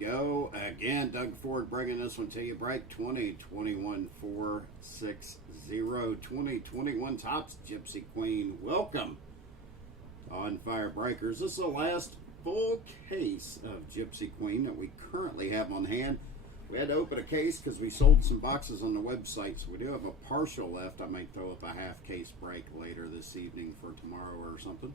Go again. Doug Ford bringing this one to you. Break 2021 460 2021 Tops Gypsy Queen. Welcome on Fire Breakers. This is the last full case of Gypsy Queen that we currently have on hand. We had to open a case because we sold some boxes on the website, so we do have a partial left. I might throw up a half case break later this evening for tomorrow or something.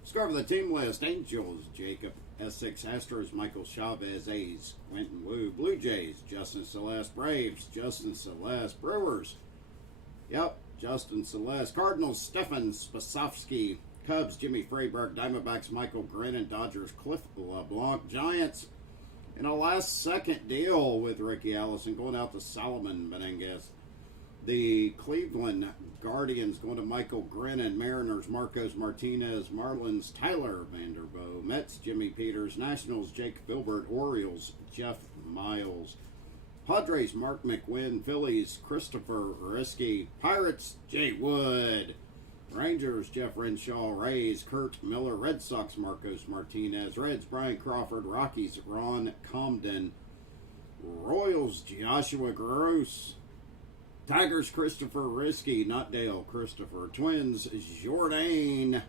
Let's go over the team list. Angels, Jacob S6, Astros, Michael Chavez, A's, Quentin Wu, Blue Jays, Justin Celeste, Braves, Justin Celeste, Brewers, Justin Celeste, Cardinals, Stefan Spasovsky, Cubs, Jimmy Freyberg, Diamondbacks, Michael Grennan, Dodgers, Cliff LeBlanc, Giants, in a last-second deal with Ricky Allison going out to Solomon Benenguez. The Cleveland Guardians going to Michael Grennan, Mariners, Marcos Martinez, Marlins, Tyler Vanderboe, Mets, Jimmy Peters, Nationals, Jake Filbert, Orioles, Jeff Miles, Padres, Mark McWinn, Phillies, Christopher Risky, Pirates, Jay Wood, Rangers, Jeff Renshaw, Rays, Kurt Miller, Red Sox, Marcos Martinez, Reds, Brian Crawford, Rockies, Ron Comden, Royals, Joshua Gross, Tigers, Christopher Risky, not Dale, Christopher. Twins, Jordan.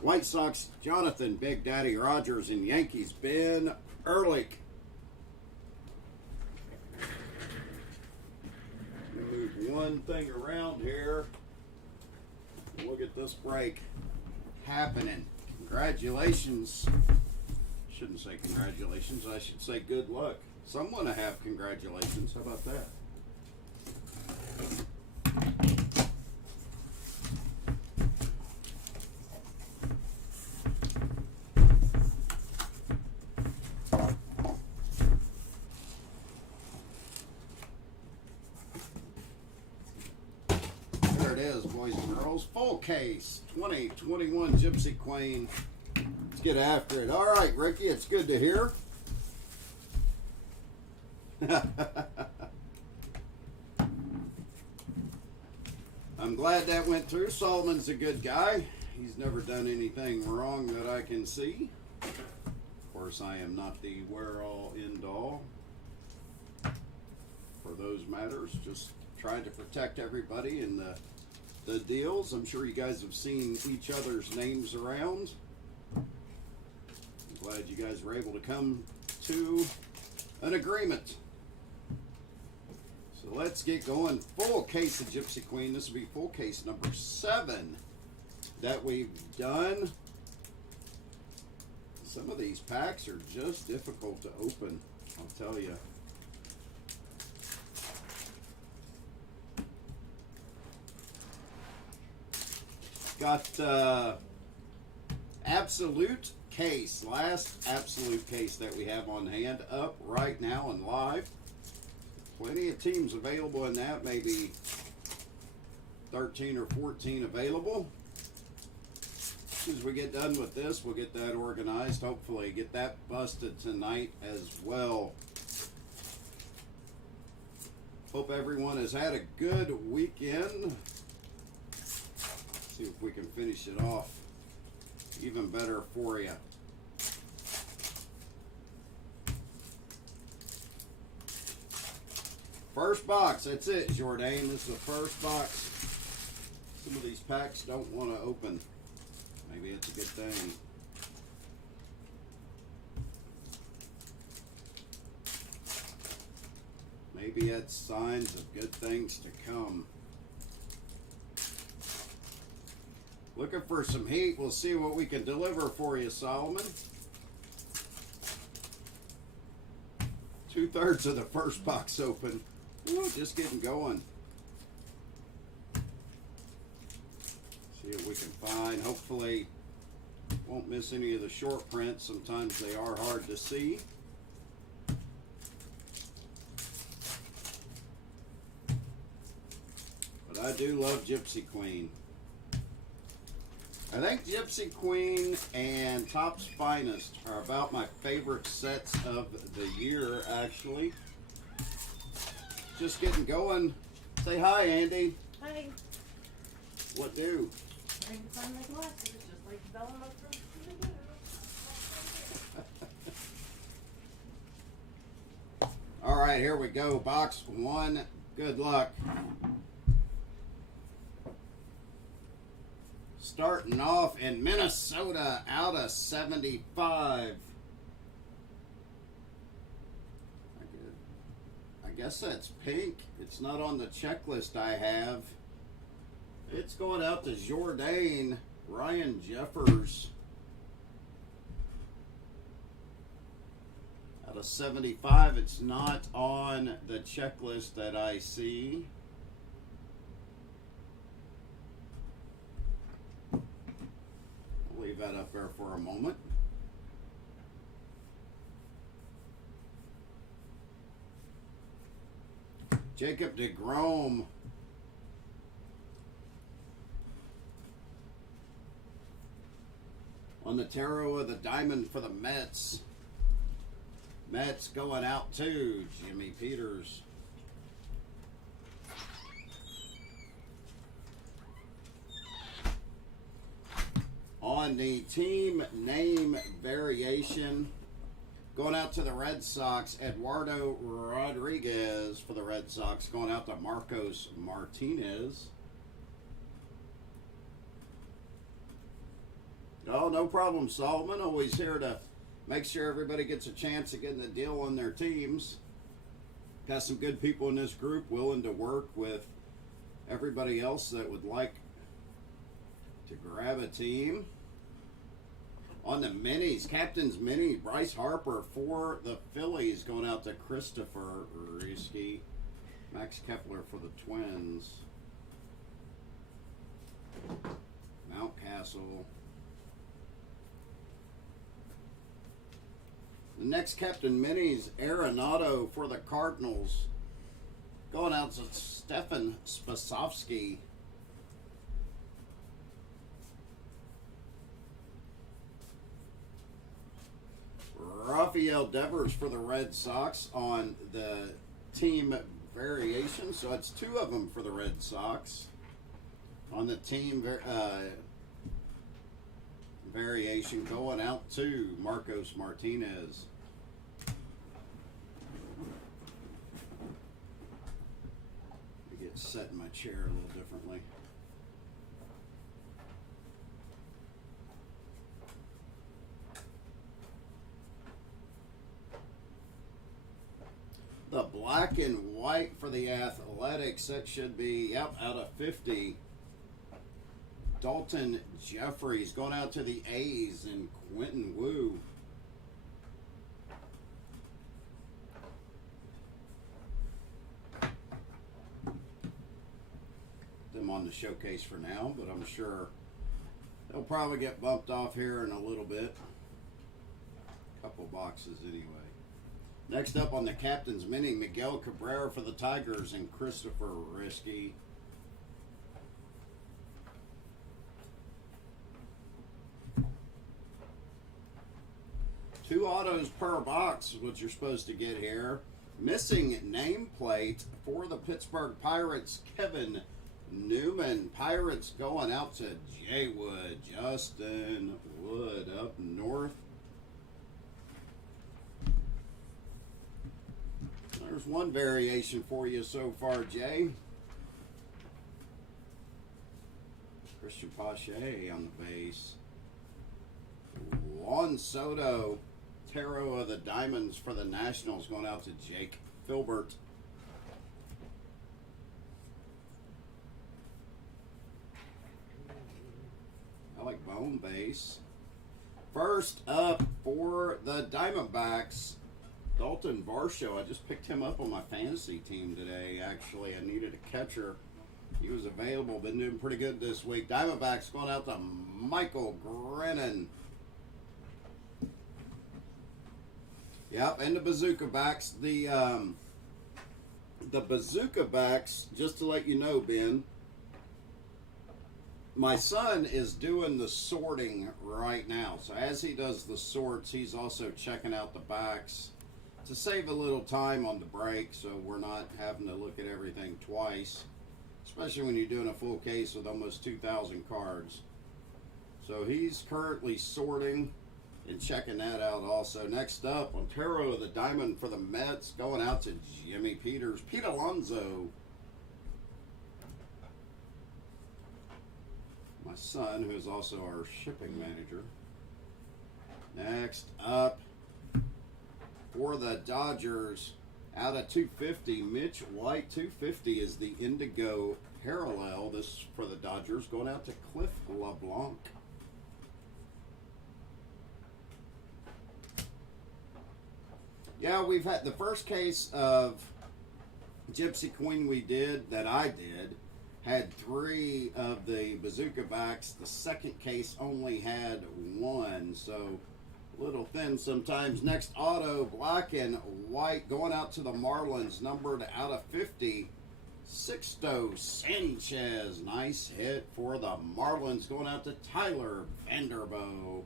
White Sox, Jonathan Big Daddy Rogers. And Yankees, Ben Ehrlich. Move one thing around here. We'll get this break happening. Congratulations. Shouldn't say congratulations. I should say good luck. Someone to have congratulations. How about that? There it is, boys and girls. Full case 2021 Gypsy Queen. Let's get after it. All right, Ricky, it's good to hear. I'm glad that went through. Solomon's a good guy. He's never done anything wrong that I can see. Of course, I am not the where-all, end-all for those matters. Just trying to protect everybody in the deals. I'm sure you guys have seen each other's names around. I'm glad you guys were able to come to an agreement. So let's get going. Full case of Gypsy Queen. This will be full case number 7 that we've done. Some of these packs are just difficult to open, I'll tell you. Got absolute case, last absolute case that we have on hand up right now and live. Plenty of teams available in that, maybe 13 or 14 available. As soon as we get done with this, we'll get that organized. Hopefully get that busted tonight as well. Hope everyone has had a good weekend. See if we can finish it off even better for you. First box, that's it, Jourdain. This is the first box. Some of these packs don't want to open. Maybe it's a good thing. Maybe it's signs of good things to come. Looking for some heat. We'll see what we can deliver for you, Solomon. 2/3 of the first box open. Ooh, just getting going. See what we can find. Hopefully won't miss any of the short prints. Sometimes they are hard to see. But I do love Gypsy Queen. I think Gypsy Queen and Topps Finest are about my favorite sets of the year, actually. Just getting going. Say hi, Andy. Hi. What do? Trying to find my glasses, just like Velma from the All right, here we go. Box 1. Good luck. Starting off in Minnesota, out of 75. I guess that's pink. It's not on the checklist I have. It's going out to Jourdain, Ryan Jeffers. Out of 75, it's not on the checklist that I see. I'll leave that up there for a moment. Jacob DeGrom. On the tarot of the diamond for the Mets. Mets going out to Jimmy Peters. On the team name variation, going out to the Red Sox, Eduardo Rodriguez for the Red Sox. Going out to Marcos Martinez. Oh, no problem, Solomon. Always here to make sure everybody gets a chance of getting a deal on their teams. Got some good people in this group willing to work with everybody else that would like to grab a team. On the minis, Captain's Mini, Bryce Harper for the Phillies, going out to Christopher Risky. Max Kepler for the Twins. Mountcastle. The next Captain Minis, Arenado for the Cardinals. Going out to Stefan Spasovsky. Rafael Devers for the Red Sox on the team variation. So it's 2 of them for the Red Sox. On the team variation, going out to Marcos Martinez. Let me get set in my chair a little differently. The black and white for the Athletics, that should be, yep, out of 50. Dalton Jeffries going out to the A's and Quentin Wu. Them on the showcase for now, but I'm sure they'll probably get bumped off here in a little bit. Couple boxes anyway. Next up on the Captain's Mini, Miguel Cabrera for the Tigers and Christopher Risky. Two autos per box is what you're supposed to get here. Missing nameplate for the Pittsburgh Pirates, Kevin Newman. Pirates going out to J Wood. Justin Wood up north. There's one variation for you so far, Jay. Christian Pache on the base. Juan Soto, Tarot of the Diamonds for the Nationals, going out to Jake Filbert. I like bone base. First up for the Diamondbacks, Dalton Varsho. I just picked him up on my fantasy team today, actually. I needed a catcher. He was available, been doing pretty good this week. Diamondbacks going out to Michael Grennan. Yep, and the Bazooka Backs. The Bazooka Backs, just to let you know, Ben, my son is doing the sorting right now. So as he does the sorts, he's also checking out the backs to save a little time on the break, so we're not having to look at everything twice, especially when you're doing a full case with almost 2,000 cards. So he's currently sorting and checking that out also. Next up, Ontario of the Diamond for the Mets, going out to Jimmy Peters. Pete Alonso, my son, who is also our shipping manager. Next up, for the Dodgers, out of 250, Mitch White. 250 is the Indigo Parallel. This for the Dodgers, going out to Cliff LeBlanc. Yeah, we've had the first case of Gypsy Queen that I did, had 3 of the Bazooka Backs. The second case only had 1, so a little thin sometimes. Next auto, black and white, going out to the Marlins, numbered out of 50. Sixto Sanchez, nice hit for the Marlins, going out to Tyler Vanderbo.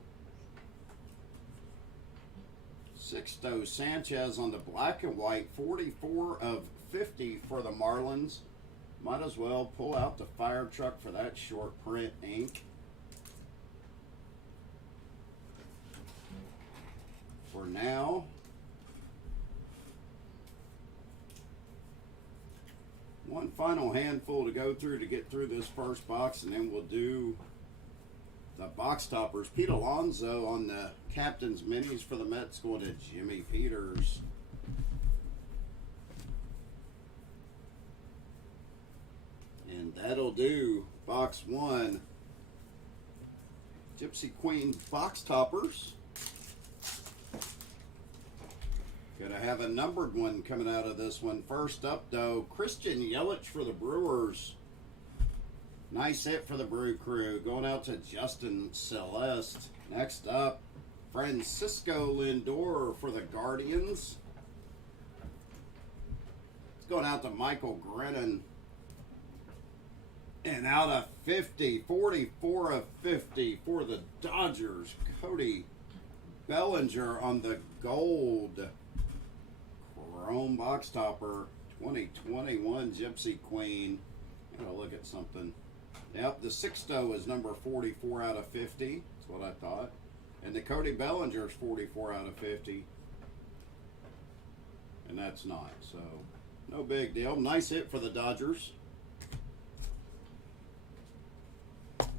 Sixto Sanchez on the black and white, 44 of 50 for the Marlins. Might as well pull out the fire truck for that short print ink. For now, one final handful to go through to get through this first box, and then we'll do the box toppers. Pete Alonso on the captain's minis for the Mets, going to Jimmy Peters. And that'll do box 1. Gypsy Queen box toppers. Gonna have a numbered one coming out of this one. First up, though, Christian Yelich for the Brewers. Nice hit for the Brew Crew, going out to Justin Celeste. Next up, Francisco Lindor for the Guardians. It's going out to Michael Grennan. And out of 50, 44 of 50 for the Dodgers, Cody Bellinger on the gold chrome box topper, 2021 Gypsy Queen. Gotta look at something. Yep, the Sixto is number 44 out of 50. That's what I thought. And the Cody Bellinger is 44 out of 50. And that's not. So, no big deal. Nice hit for the Dodgers.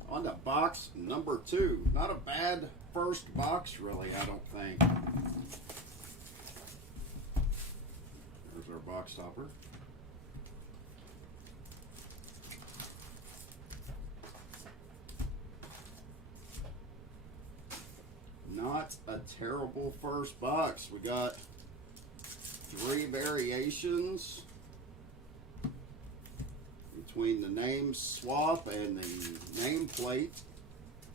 On to box number 2. Not a bad first box, really, I don't think. There's our box topper. Not a terrible first box. We got 3 variations between the name swap and the nameplate,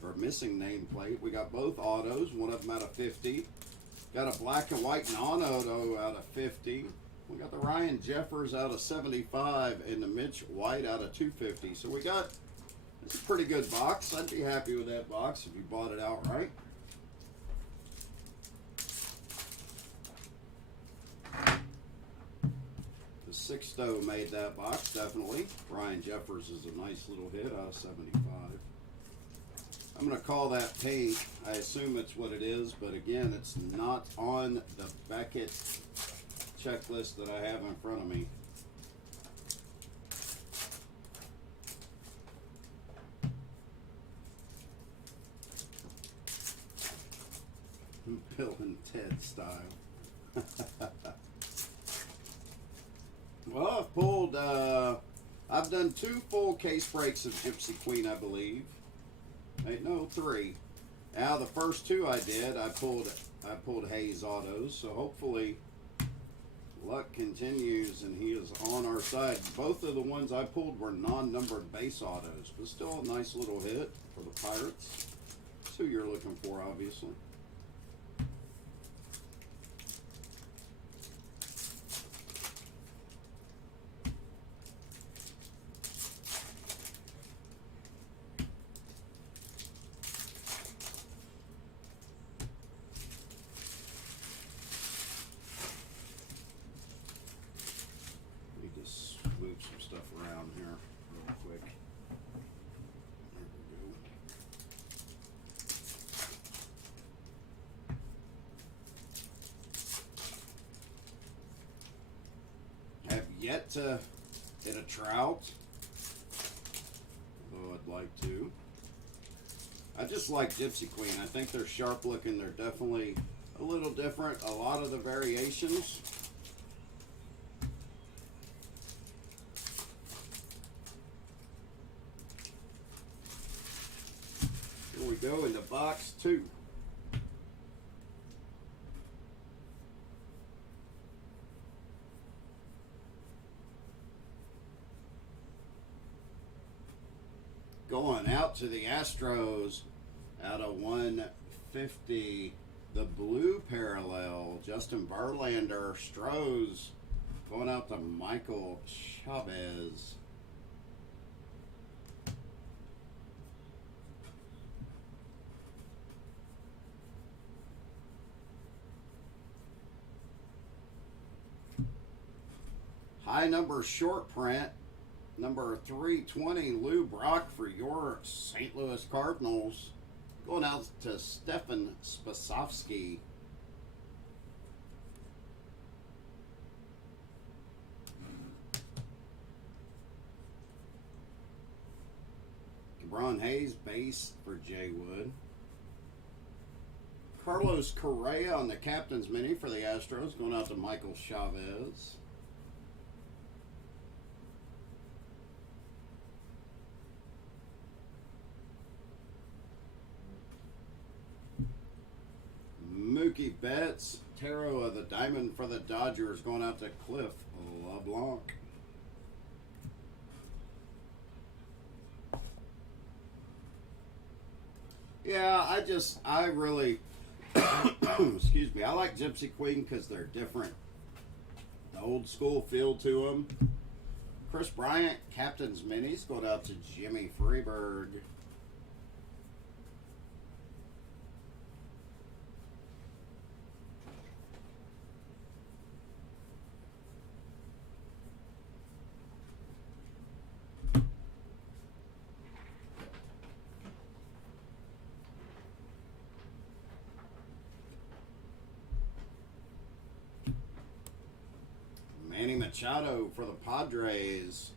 or missing nameplate. We got both autos, one of them out of 50. Got a black and white non-auto out of 50. We got the Ryan Jeffers out of 75 and the Mitch White out of 250. So we got, it's a pretty good box. I'd be happy with that box if you bought it outright. Sixto made that box, definitely. Brian Jeffers is a nice little hit out of 75. I'm going to call that pink. I assume it's what it is, but again, it's not on the Beckett checklist that I have in front of me. Bill and Ted style. Well, I've done 2 full case breaks of Gypsy Queen, I believe. No, 3. Now the first 2 I did, I pulled Hayes autos, so hopefully luck continues and he is on our side. Both of the ones I pulled were non-numbered base autos, but still a nice little hit for the Pirates. That's who you're looking for, obviously. Move some stuff around here real quick. There we go. Have yet to hit a trout, although I'd like to. I just like Gypsy Queen. I think they're sharp looking. They're definitely a little different. A lot of the variations. We go into box 2. Going out to the Astros out of 150. The blue parallel, Justin Verlander. Stros going out to Michael Chavez. High number short print, number 320, Lou Brock for your St. Louis Cardinals. Going out to Stefan Spasovsky. Ron Hayes, base for Jay Wood. Carlos Correa on the captain's mini for the Astros. Going out to Michael Chavez. Mookie Betts, Tarot of the Diamond for the Dodgers, going out to Cliff LeBlanc. Yeah, I really, excuse me, I like Gypsy Queen because they're different. The old school feel to them. Chris Bryant, Captain's Minis, going out to Jimmy Freeberg. Manny Machado for the Padres.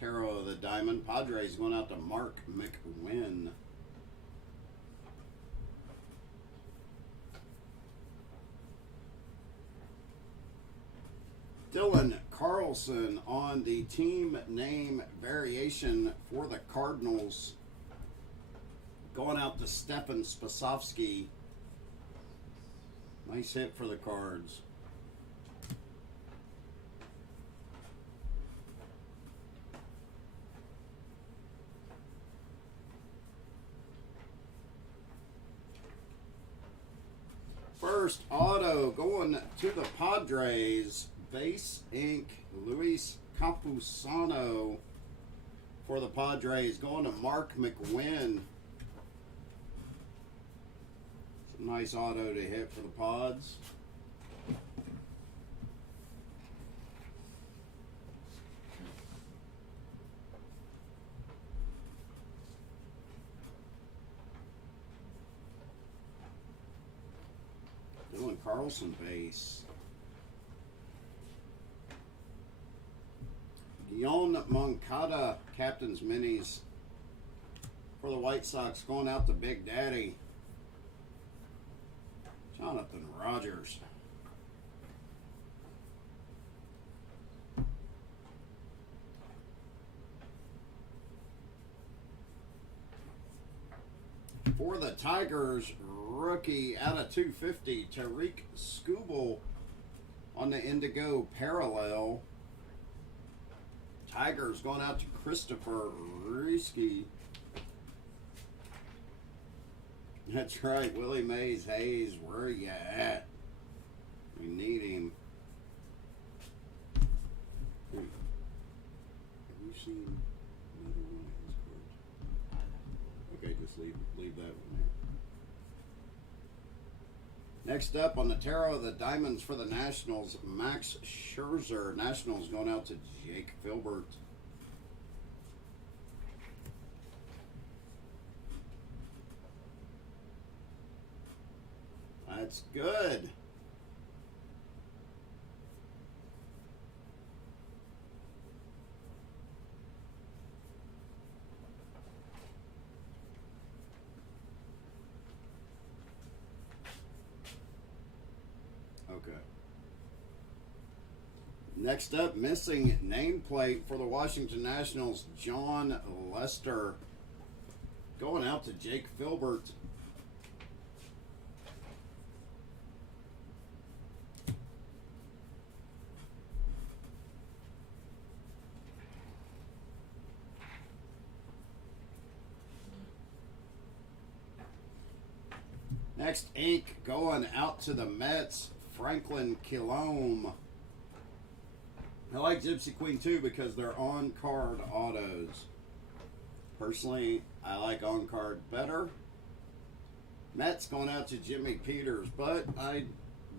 Tarot of the Diamond. Padres going out to Mark McWinn. Dylan Carlson on the team name variation for the Cardinals. Going out to Stefan Spasovsky. Nice hit for the Cards. First auto going to the Padres. Base ink Luis Campusano for the Padres. Going to Mark McWinn. It's a nice auto to hit for the Pods. Carlson base. Yon Moncada Captain's Minis for the White Sox, going out to Big Daddy Jonathan Rogers. For the Tigers, rookie out of 250, Tariq Skubal on the Indigo Parallel. Tigers going out to Christopher Risky. That's right, Willie Mays Hayes, where you at? We need him. Have you seen another one of his cards? Okay, just leave that one there. Next up on the Tarot of the Diamonds for the Nationals, Max Scherzer. Nationals going out to Jake Filbert. That's good. Okay. Next up, missing nameplate for the Washington Nationals, John Lester. Going out to Jake Filbert. Next ink going out to the Mets, Franklin Kilome. I like Gypsy Queen too because they're on-card autos. Personally, I like on-card better. Mets going out to Jimmy Peters, but I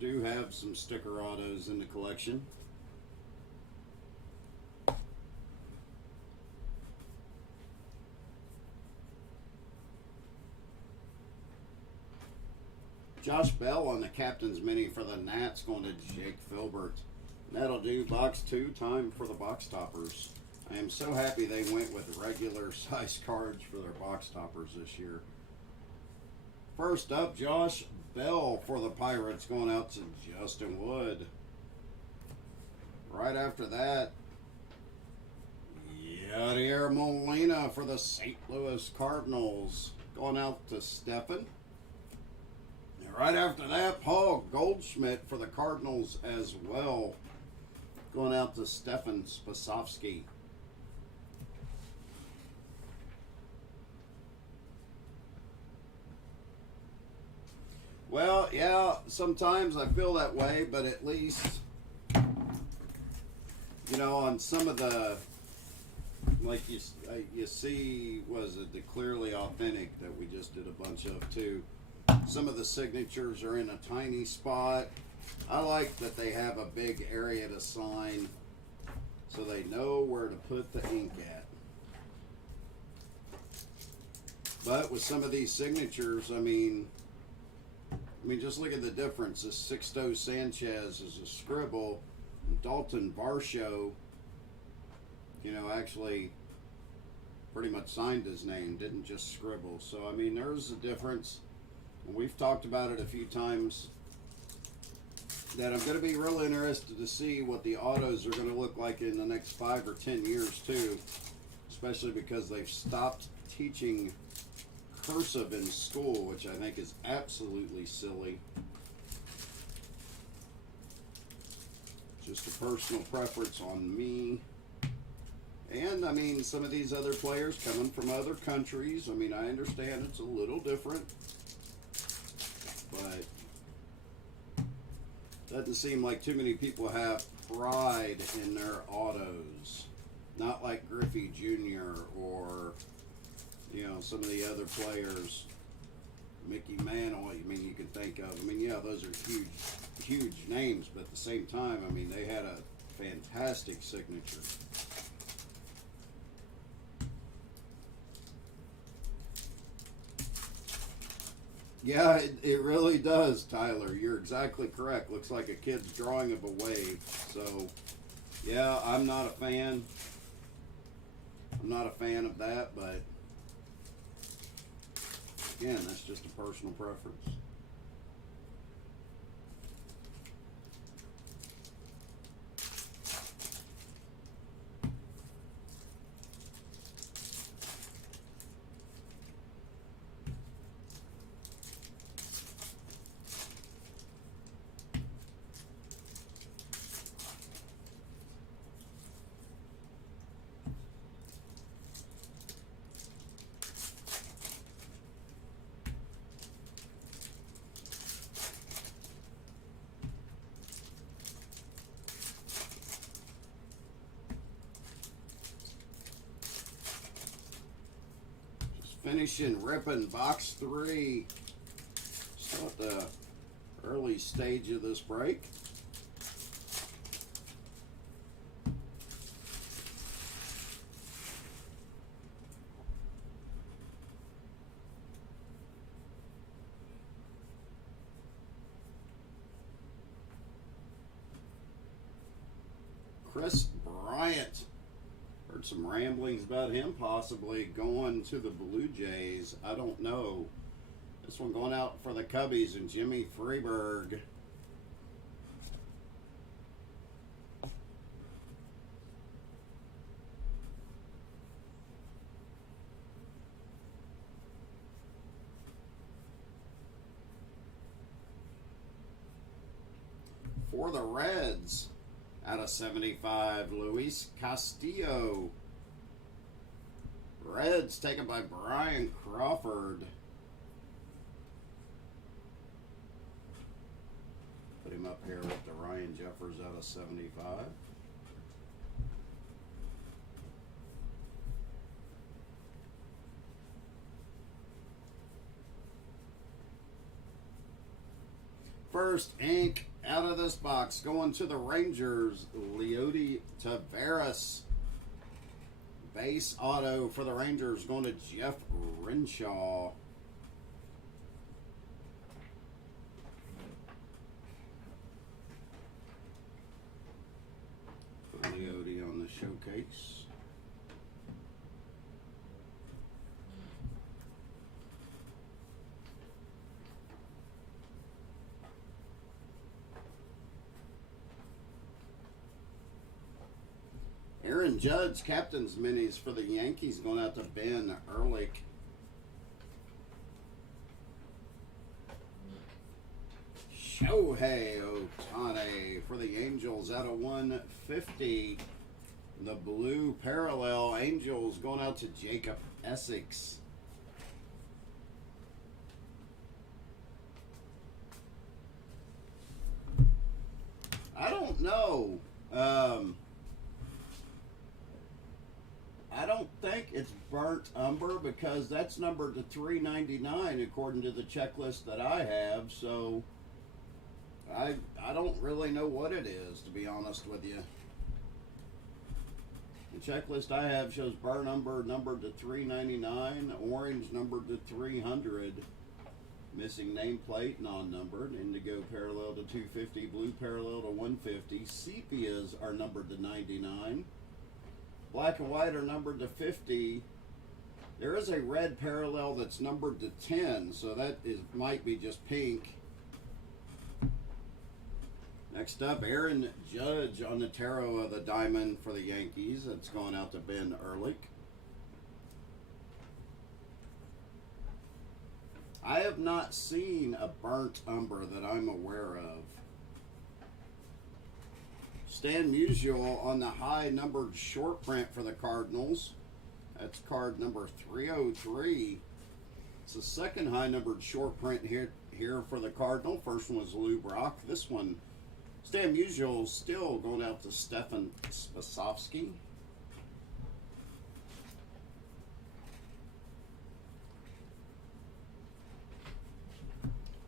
do have some sticker autos in the collection. Josh Bell on the Captain's Mini for the Nats, going to Jake Filbert. That'll do box 2, time for the box toppers. I am so happy they went with regular size cards for their box toppers this year. First up, Josh Bell for the Pirates, going out to Justin Wood. Right after that, Yadier Molina for the St. Louis Cardinals, going out to Stephen. Right after that, Paul Goldschmidt for the Cardinals as well. Going out to Stefan Spasovsky. Well, yeah, sometimes I feel that way, but at least, you know, on some of the, like you see, was it the Clearly Authentic that we just did a bunch of too. Some of the signatures are in a tiny spot. I like that they have a big area to sign so they know where to put the ink at. But with some of these signatures, I mean, just look at the difference. This Sixto Sanchez is a scribble. Dalton Varsho, you know, actually pretty much signed his name, didn't just scribble. So, I mean, there's a difference. We've talked about it a few times, that I'm going to be real interested to see what the autos are going to look like in the next 5 or 10 years too, especially because they've stopped teaching cursive in school, which I think is absolutely silly. Just a personal preference on me. And I mean, some of these other players coming from other countries, I mean, I understand it's a little different. But doesn't seem like too many people have pride in their autos. Not like Griffey Jr. or, you know, some of the other players. Mickey Mantle, I mean, you can think of. I mean, yeah, those are huge, huge names, but at the same time, I mean, they had a fantastic signature. Yeah, it really does, Tyler. You're exactly correct. Looks like a kid's drawing of a wave. So, yeah, I'm not a fan. I'm not a fan of that, but again, that's just a personal preference. Finishing ripping box 3. Still at the early stage of this break. Chris Bryant. Heard some ramblings about him possibly going to the Blue Jays. I don't know. This one going out for the Cubbies and Jimmy Freeberg. For the Reds, out of 75, Luis Castillo. Reds taken by Brian Crawford. Put him up here with the Ryan Jeffers out of 75. First ink out of this box going to the Rangers, Leody Taveras. Base auto for the Rangers going to Jeff Renshaw. Put Leody on the showcase. Aaron Judge, captain's minis for the Yankees, going out to Ben Ehrlich. Shohei Ohtani for the Angels out of 150. The blue parallel Angels going out to Jacob Essex. I don't know. I don't think it's burnt umber because that's numbered to 399 according to the checklist that I have. So I don't really know what it is, to be honest with you. The checklist I have shows burnt umber numbered to 399, orange numbered to 300, missing nameplate non-numbered, indigo parallel to 250, blue parallel to 150, sepias are numbered to 99. Black and white are numbered to 50. There is a red parallel that's numbered to 10, so that might be just pink. Next up, Aaron Judge on the tarot of the diamond for the Yankees. It's going out to Ben Ehrlich. I have not seen a burnt umber that I'm aware of. Stan Musial on the high numbered short print for the Cardinals. That's card number 303. It's the second high numbered short print here for the Cardinal. First one was Lou Brock. This one, Stan Musial, still going out to Stefan Spasovsky.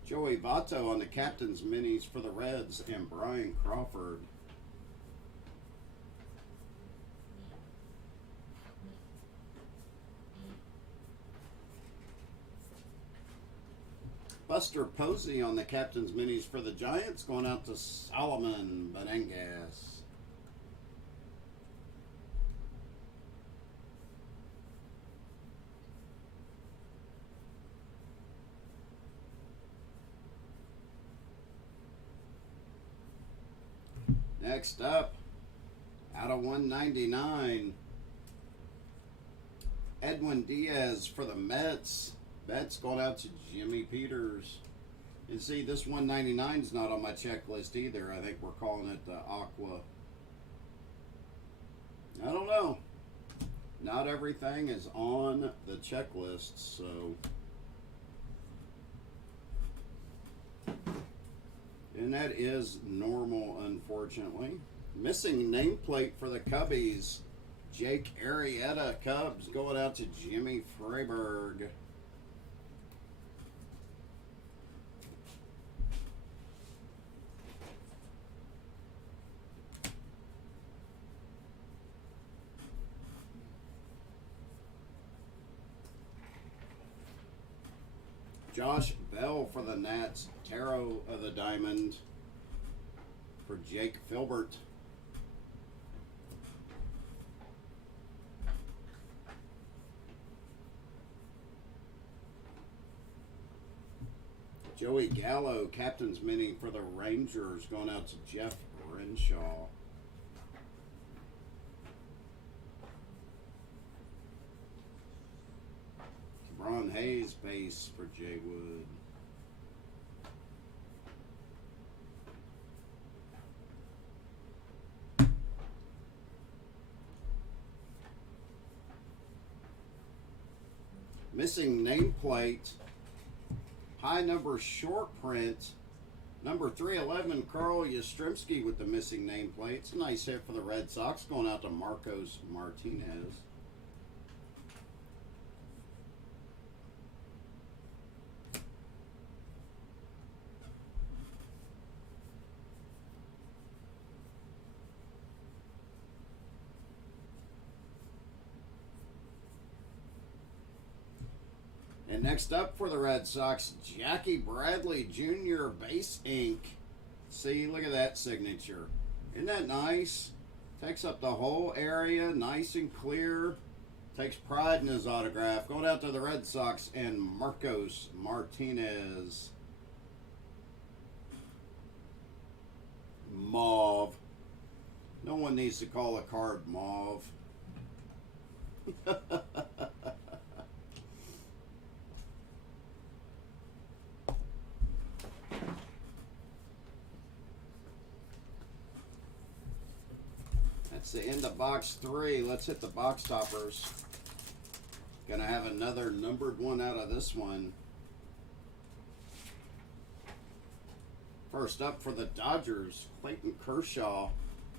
Joey Votto on the captain's minis for the Reds and Brian Crawford. Buster Posey on the captain's minis for the Giants, going out to Solomon Benengas. Next up, out of 199, Edwin Diaz for the Mets. Mets going out to Jimmy Peters. And see, this 199 is not on my checklist either. I think we're calling it the Aqua. I don't know. Not everything is on the checklist, so. And that is normal, unfortunately. Missing nameplate for the Cubbies. Jake Arrieta, Cubs, going out to Jimmy Freiberg. Josh Bell for the Nats. Tarot of the Diamond for Jake Filbert. Joey Gallo, captain's mini for the Rangers, going out to Jeff Renshaw. Ron Hayes, base for Jay Wood. Missing nameplate. High number short print. Number 311, Carl Yastrzemski with the missing nameplate. It's a nice hit for the Red Sox. Going out to Marcos Martinez. And next up for the Red Sox, Jackie Bradley Jr. base ink. See, look at that signature. Isn't that nice? Takes up the whole area, nice and clear. Takes pride in his autograph. Going out to the Red Sox and Marcos Martinez. Mauve. No one needs to call a card mauve. That's the end of box 3. Let's hit the box toppers. Gonna have another numbered one out of this one. First up for the Dodgers, Clayton Kershaw.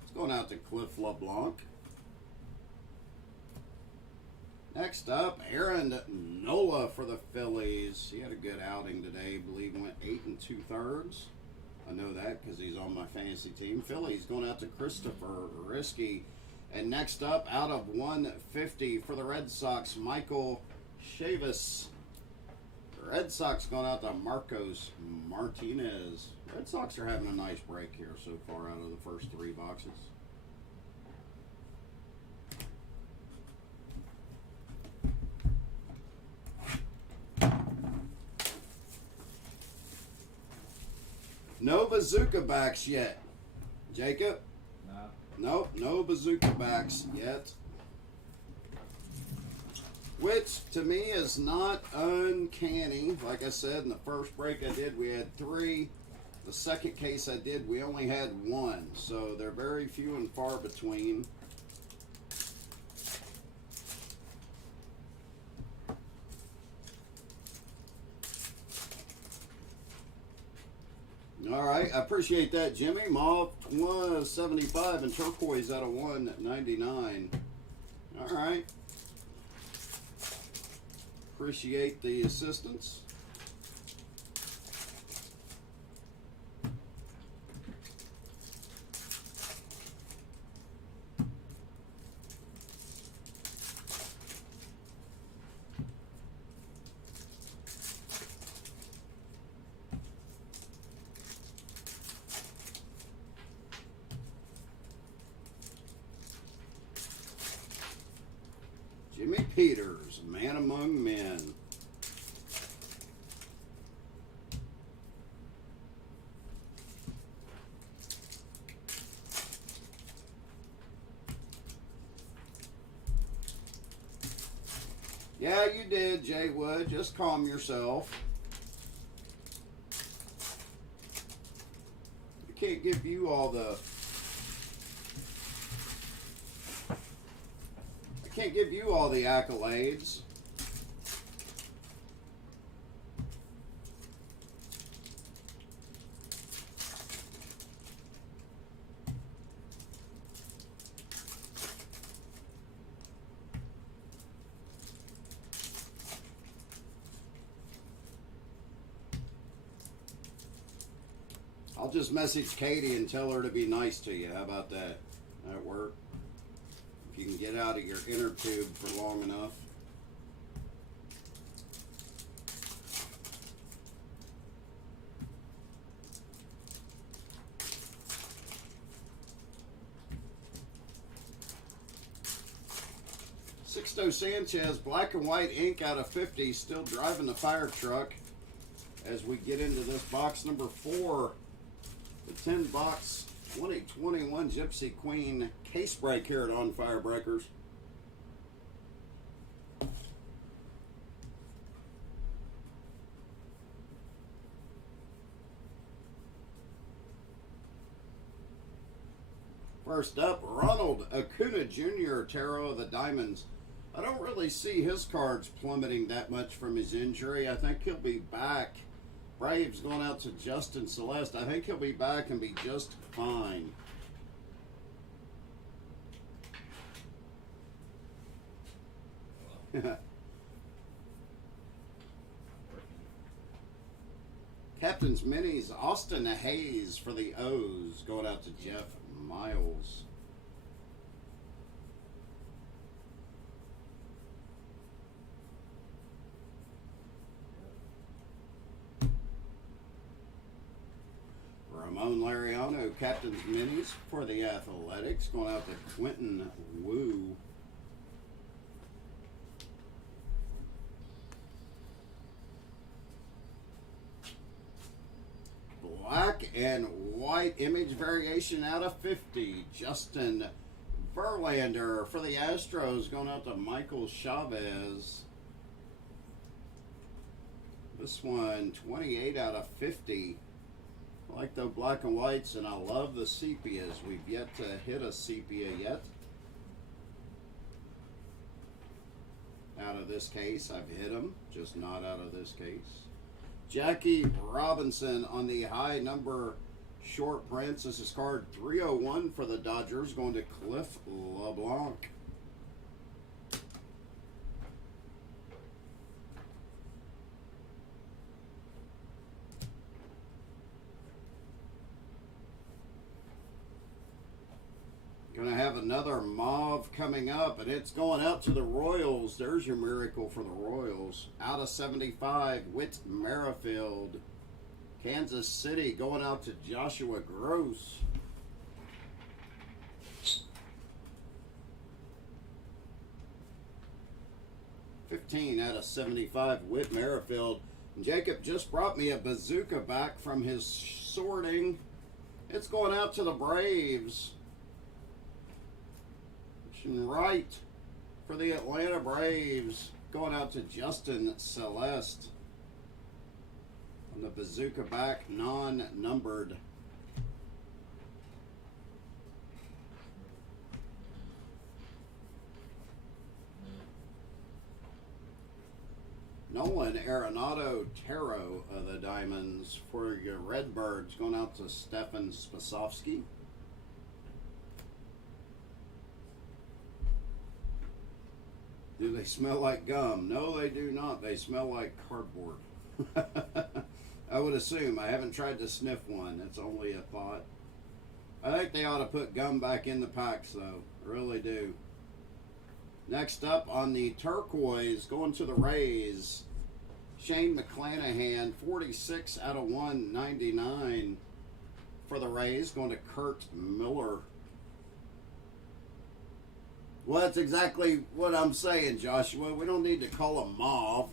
It's going out to Cliff LeBlanc. Next up, Aaron Nola for the Phillies. He had a good outing today. I believe went 8 2/3. I know that because he's on my fantasy team. Phillies going out to Christopher Risky. And next up, out of 150 for the Red Sox, Michael Chavis. Red Sox going out to Marcos Martinez. Red Sox are having a nice break here so far out of the first 3 boxes. No bazooka backs yet. Jacob? No. Nope, no bazooka backs yet. Which, to me, is not uncanny. Like I said, in the first break I did, we had 3. The second case I did, we only had 1. So they're very few and far between. All right, I appreciate that, Jimmy. Mauve 175 and turquoise out of 199. All right. Appreciate the assistance. Peters, man among men. Yeah, you did, Jay Wood. Just calm yourself. I can't give you all the... I can't give you all the accolades. I'll just message Katie and tell her to be nice to you. How about that? That work? If you can get out of your inner tube for long enough. Sixto Sanchez, black and white ink out of 50, still driving the fire truck as we get into this box number 4. The 10 box 2021 Gypsy Queen case break here at On Fire Breakers. First up, Ronald Acuna Jr., Tarot of the Diamonds. I don't really see his cards plummeting that much from his injury. I think he'll be back. Braves going out to Justin Celeste. I think he'll be back and be just fine. Captain's Minis, Austin Hayes for the O's. Going out to Jeff Miles. Ramon Lariano, Captain's Minis for the Athletics. Going out to Quentin Wu. Black and white image variation out of 50. Justin Verlander for the Astros. Going out to Michael Chavez. This one, 28 out of 50. I like the black and whites, and I love the sepias. We've yet to hit a sepia yet. Out of this case, I've hit them, just not out of this case. Jackie Robinson on the high number short prints. This is card 301 for the Dodgers, going to Cliff LeBlanc. Going to have another mauve coming up, and it's going out to the Royals. There's your miracle for the Royals. Out of 75, Whit Merrifield. Kansas City going out to Joshua Gross. $15 out of 75, Whit Merrifield. And Jacob just brought me a bazooka back from his sorting. It's going out to the Braves. Right for the Atlanta Braves, going out to Justin Celeste on the bazooka back, non-numbered. Nolan Arenado Tarot of the Diamonds for your Redbirds, going out to Stefan Spasovsky. Do they smell like gum? No, they do not. They smell like cardboard. I would assume. I haven't tried to sniff one. That's only a thought. I think they ought to put gum back in the packs, though. I really do. Next up on the turquoise, going to the Rays. Shane McClanahan, 46 out of 199 for the Rays. Going to Kurt Miller. Well, that's exactly what I'm saying, Joshua. We don't need to call them mauve.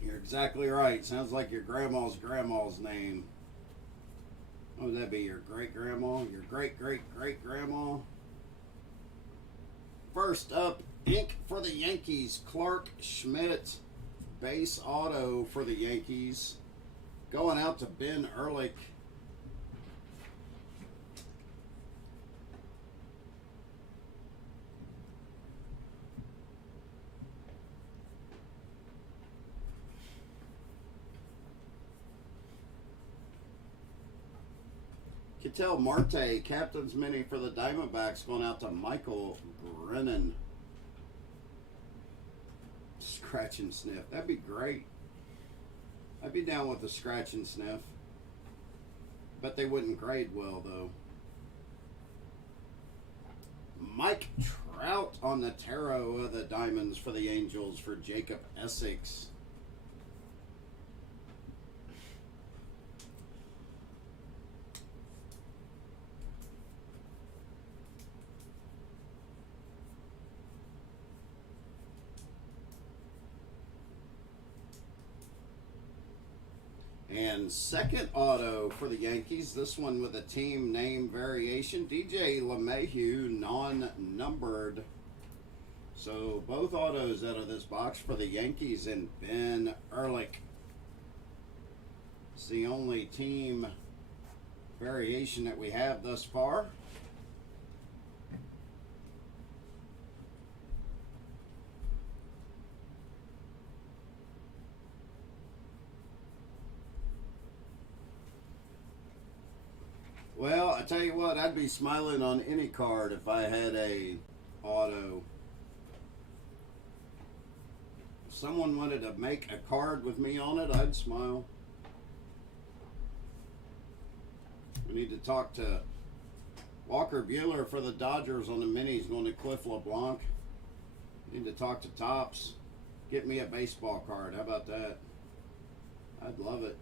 You're exactly right. Sounds like your grandma's name. What would that be? Your great grandma? Your great grandma? First up, ink for the Yankees. Clark Schmidt, base auto for the Yankees. Going out to Ben Ehrlich. Ketel Marte, captain's mini for the Diamondbacks, going out to Michael Brennan. Scratch and sniff. That'd be great. I'd be down with the scratch and sniff. Bet they wouldn't grade well, though. Mike Trout on the tarot of the Diamonds for the Angels for Jacob Essex. And second auto for the Yankees, this one with a team name variation, DJ LeMahieu, non-numbered. So both autos out of this box for the Yankees and Ben Ehrlich. It's the only team variation that we have thus far. Well, I tell you what, I'd be smiling on any card if I had a auto. If someone wanted to make a card with me on it, I'd smile. We need to talk to Walker Buehler for the Dodgers on the minis going to Cliff LeBlanc. Need to talk to Topps. Get me a baseball card. How about that? I'd love it.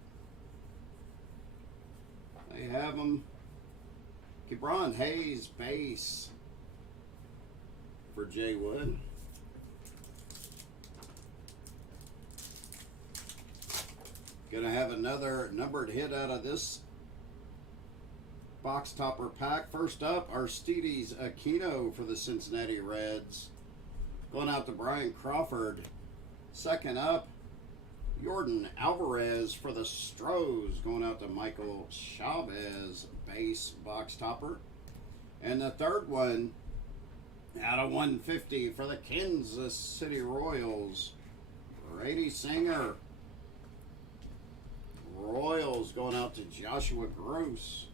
They have them. Kebron Hayes base for Jay Wood. Gonna have another numbered hit out of this box topper pack. First up, Aristides Aquino for the Cincinnati Reds. Going out to Brian Crawford. Second up, Jordan Alvarez for the Stros, going out to Michael Chavez, base box topper. And the third one, out of 150 for the Kansas City Royals, Brady Singer. Royals going out to Joshua Gross.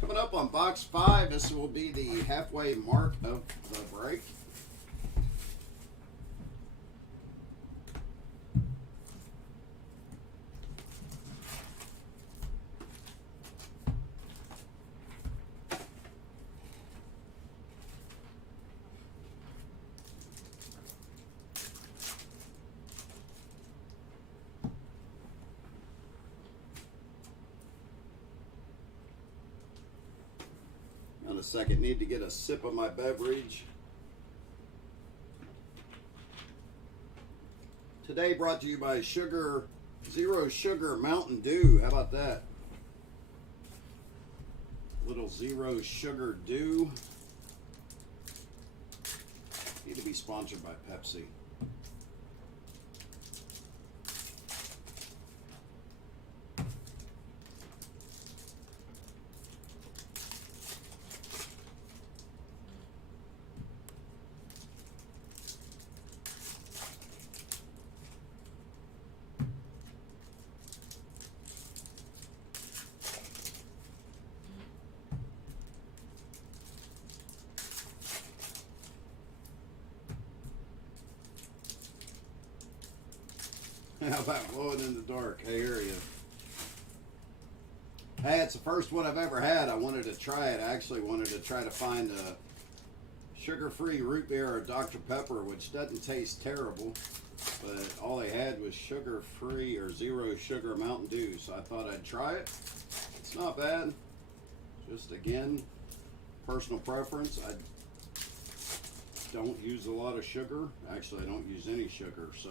Coming up on box 5, this will be the halfway mark of the break. On a second, need to get a sip of my beverage. Today brought to you by Zero Sugar Mountain Dew. How about that? Little Zero Sugar Dew. Need to be sponsored by Pepsi. How about glowing in the dark? I hear you. Hey, it's the first one I've ever had. I wanted to try it. I actually wanted to try to find a sugar-free root beer or Dr. Pepper, which doesn't taste terrible, but all they had was sugar-free or zero sugar Mountain Dew, so I thought I'd try it. It's not bad. Just again, personal preference. I don't use a lot of sugar. Actually, I don't use any sugar, so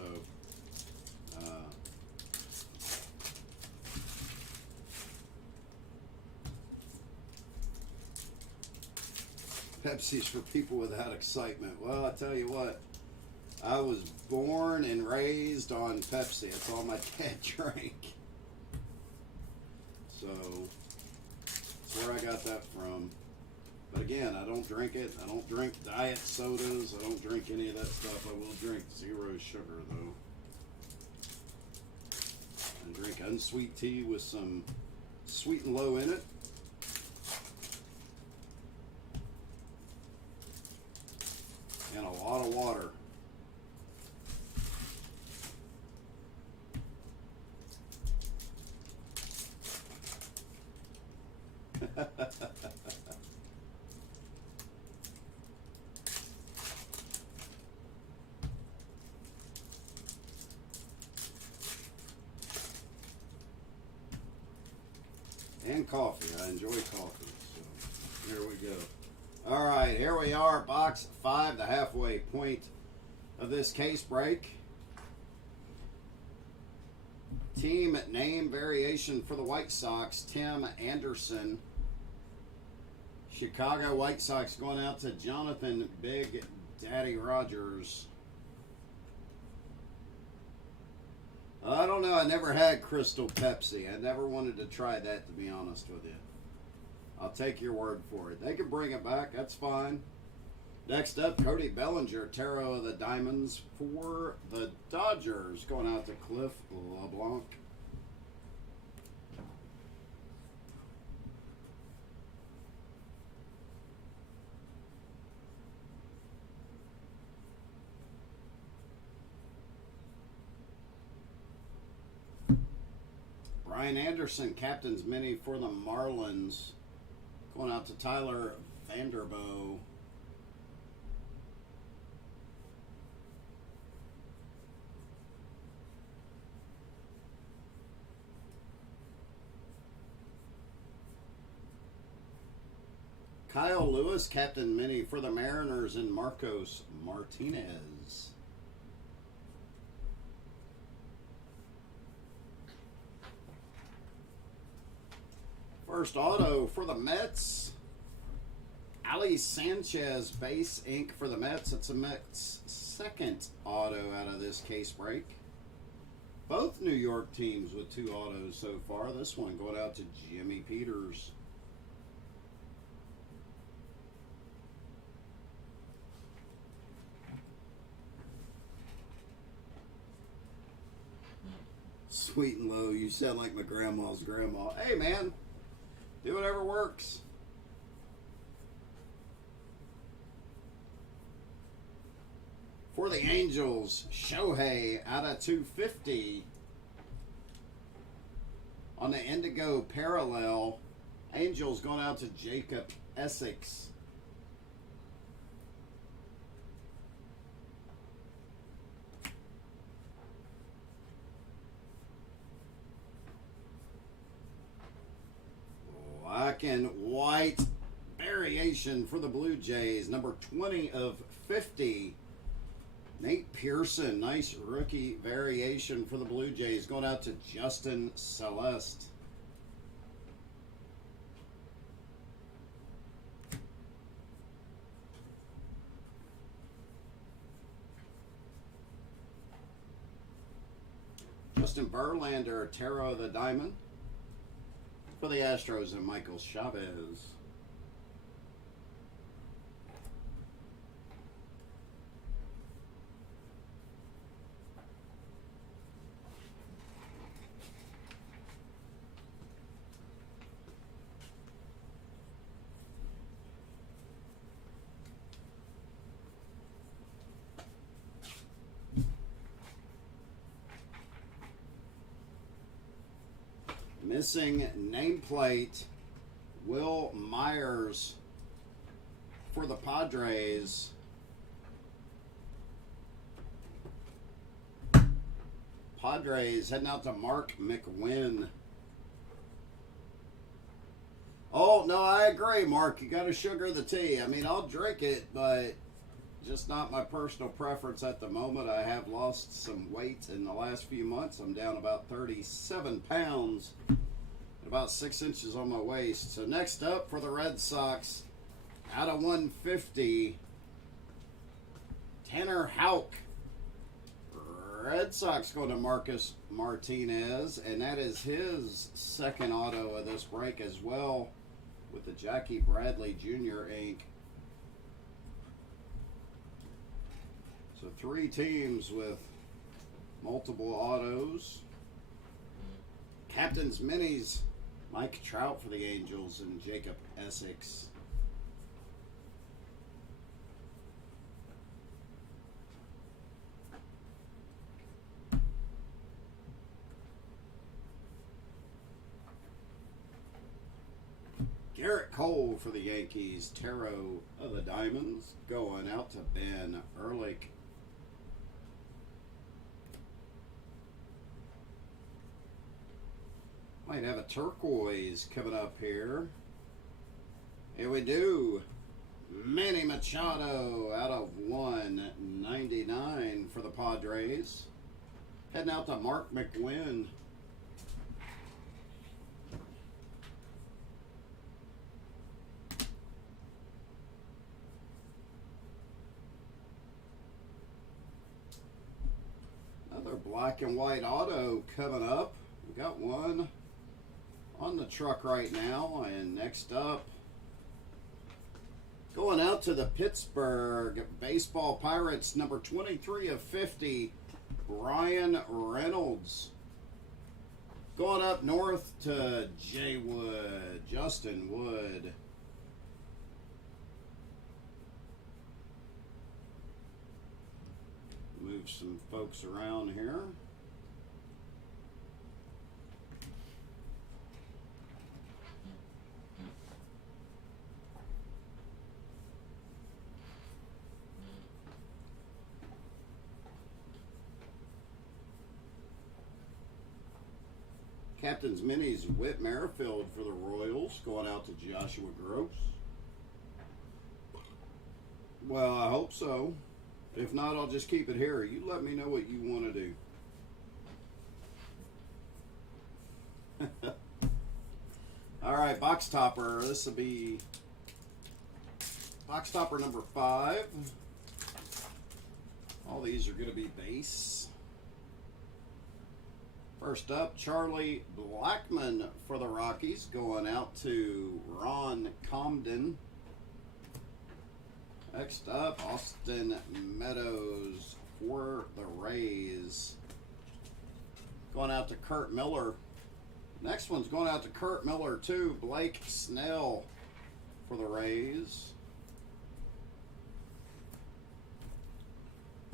Pepsi's for people without excitement. Well, I tell you what, I was born and raised on Pepsi. That's all my dad drank. So, that's where I got that from. But again, I don't drink it. I don't drink diet sodas. I don't drink any of that stuff. I will drink zero sugar, though. And drink unsweet tea with some sweet and low in it. And a lot of water. And coffee. I enjoy coffee. So here we go. All right, here we are, box 5, the halfway point of this case break. Team name variation for the White Sox, Tim Anderson. Chicago White Sox going out to Jonathan Big Daddy Rogers. I don't know, I never had Crystal Pepsi. I never wanted to try that, to be honest with you. I'll take your word for it. They can bring it back. That's fine. Next up, Cody Bellinger, Tarot of the Diamonds for the Dodgers. Going out to Cliff LeBlanc. Brian Anderson, Captain's Mini for the Marlins. Going out to Tyler Vanderbo. Kyle Lewis, Captain Mini for the Mariners, and Marcos Martinez. First auto for the Mets. Ali Sanchez, base ink for the Mets. It's a Mets second auto out of this case break. Both New York teams with 2 autos so far. This one going out to Jimmy Peters. Sweet and low, you sound like my grandma's grandma. Hey man, do whatever works. For the Angels, Shohei out of 250. On the Indigo Parallel, Angels going out to Jacob Essex. Black and white variation for the Blue Jays, number 20 of 50. Nate Pearson, nice rookie variation for the Blue Jays, going out to Justin Celeste. Justin Verlander, Tarot of the Diamond for the Astros, and Michael Chavez. Missing nameplate, Will Myers for the Padres. Padres heading out to Mark McWinn. Oh, no, I agree, Mark. You got to sugar the tea. I mean, I'll drink it, but just not my personal preference at the moment. I have lost some weight in the last few months. I'm down about 37 pounds and about 6 inches on my waist. So next up for the Red Sox, out of 150, Tanner Houck. Red Sox going to Marcus Martinez, and that is his second auto of this break as well, with the Jackie Bradley Jr. ink. So 3 teams with multiple autos. Captain's Minis, Mike Trout for the Angels and Jacob Essex. Garrett Cole for the Yankees, Tarot of the Diamonds, going out to Ben Ehrlich. Might have a turquoise coming up here. Here we do. Manny Machado out of 199 for the Padres. Heading out to Mark McWinn. Another black and white auto coming up. We got one on the truck right now. And next up, going out to the Pittsburgh Baseball Pirates, number 23 of 50, Brian Reynolds. Going up north to Jay Wood, Justin Wood. Move some folks around here. Captain's Minis, Whit Merrifield for the Royals, going out to Joshua Gross. Well, I hope so. If not, I'll just keep it here. You let me know what you want to do. All right, box topper. This will be box topper number 5. All these are going to be base. First up, Charlie Blackmon for the Rockies, going out to Ron Comden. Next up, Austin Meadows for the Rays, going out to Kurt Miller. Next one's going out to Kurt Miller too, Blake Snell for the Rays.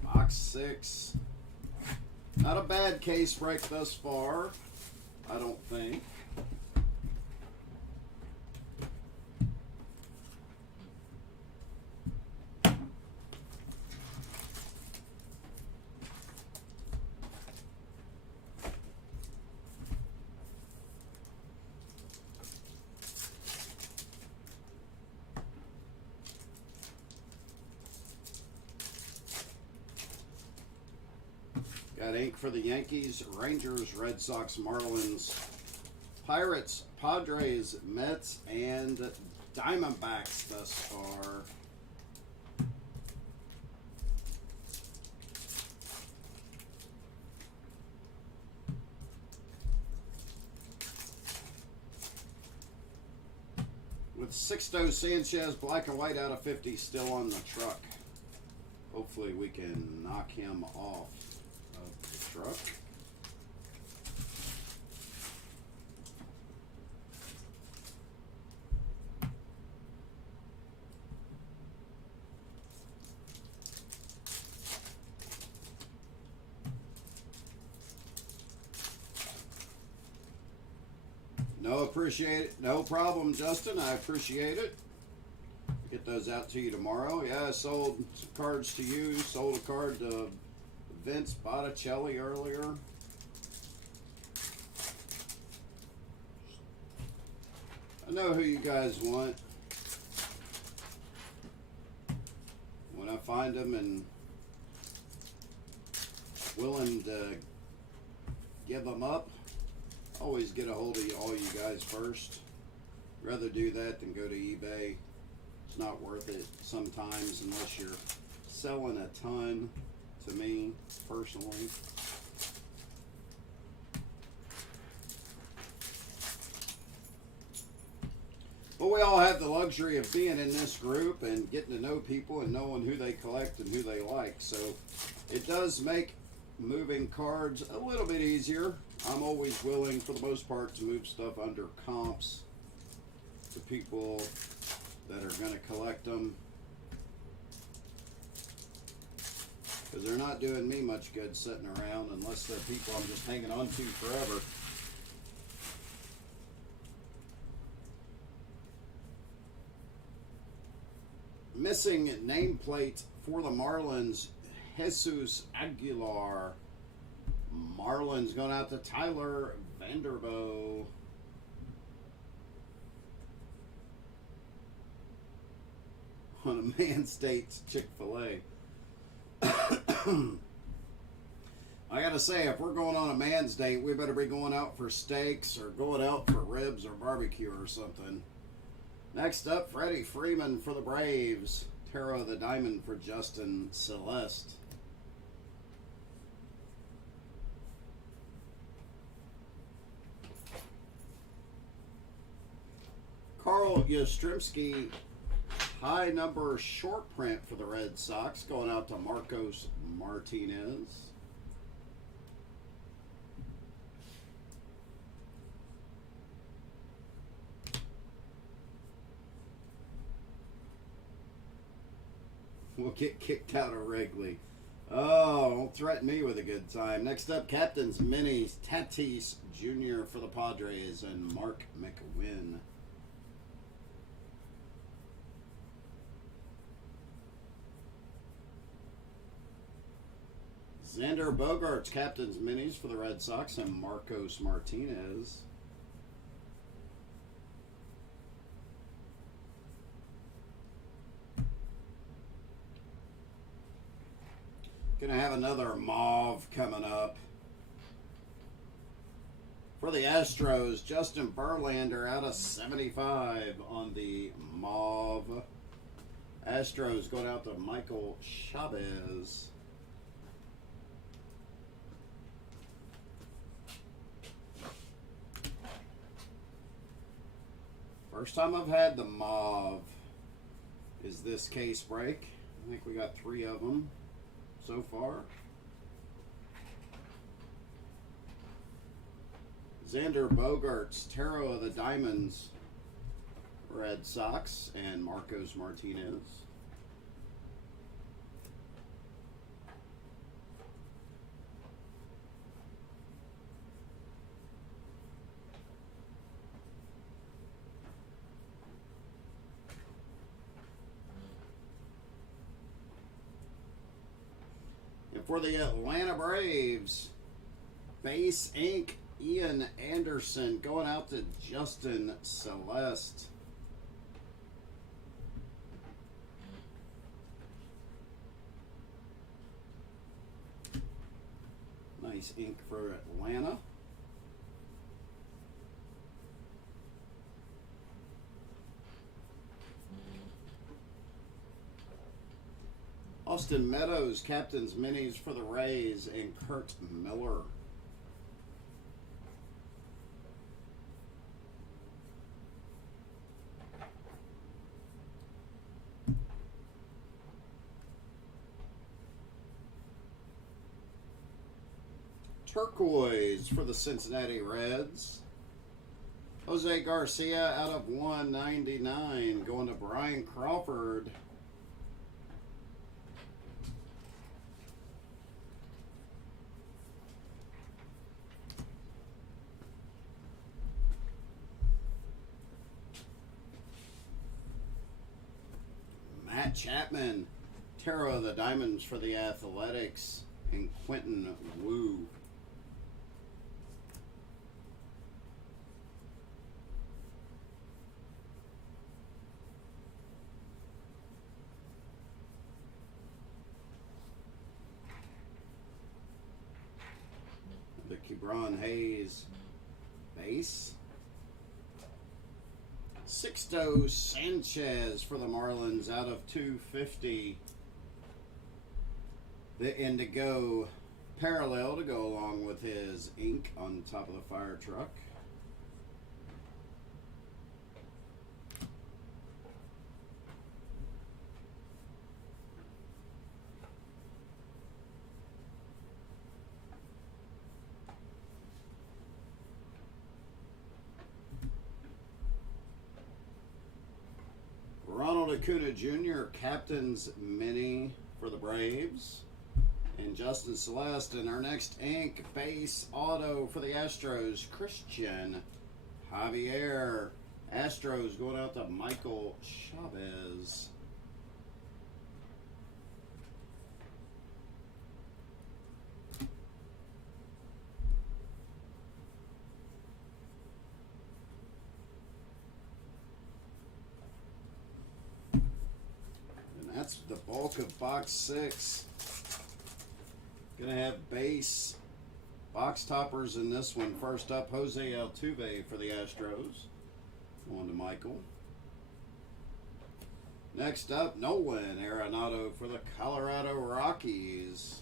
Box 6. Not a bad case break thus far, I don't think. Got ink for the Yankees, Rangers, Red Sox, Marlins, Pirates, Padres, Mets, and Diamondbacks thus far. With Sixto Sanchez, black and white out of 50, still on the truck. Hopefully we can knock him off of the truck. No, appreciate it. No problem, Justin. I appreciate it. Get those out to you tomorrow. Yeah, I sold some cards to you. Sold a card to Vince Botticelli earlier. I know who you guys want. When I find them and willing to give them up, always get a hold of all you guys first. Rather do that than go to eBay. It's not worth it sometimes unless you're selling a ton, to me personally. But we all have the luxury of being in this group and getting to know people and knowing who they collect and who they like. So it does make moving cards a little bit easier. I'm always willing, for the most part, to move stuff under comps to people that are going to collect them. Because they're not doing me much good sitting around unless they're people I'm just hanging on to forever. Missing nameplate for the Marlins, Jesus Aguilar. Marlins going out to Tyler Vanderbo. On a Man State's Chick-fil-A. I gotta say, if we're going on a man's date, we better be going out for steaks or going out for ribs or barbecue or something. Next up, Freddie Freeman for the Braves. Tarot of the Diamond for Justin Celeste. Carl Yastrzemski, high number short print for the Red Sox, going out to Marcos Martinez. We'll get kicked out of Wrigley. Oh, don't threaten me with a good time. Next up, Captain's Minis, Tatis Jr. for the Padres and Mark McWinn. Xander Bogaerts, Captain's Minis for the Red Sox and Marcos Martinez. Gonna have another mauve coming up. For the Astros, Justin Verlander out of 75 on the mauve. Astros going out to Michael Chavez. First time I've had the mauve is this case break. I think we got 3 of them so far. Xander Bogaerts, Tarot of the Diamonds, Red Sox, and Marcos Martinez. And for the Atlanta Braves, base ink, Ian Anderson going out to Justin Celeste. Nice ink for Atlanta. Austin Meadows, Captain's Minis for the Rays, and Kurt Miller. Turquoise for the Cincinnati Reds. Jose Garcia out of 199, going to Brian Crawford. Matt Chapman, Tarot of the Diamonds for the Athletics, and Quentin Wu. The Kibron Hayes base. Sixto Sanchez for the Marlins out of 250. The Indigo parallel to go along with his ink on top of the fire truck. Ronald Acuna Jr., Captain's Mini for the Braves. And Justin Celeste in our next ink base auto for the Astros, Christian Javier. Astros going out to Michael Chavez. That's the bulk of box 6. Gonna have base box toppers in this one. First up, Jose Altuve for the Astros. Going to Michael. Next up, Nolan Arenado for the Colorado Rockies.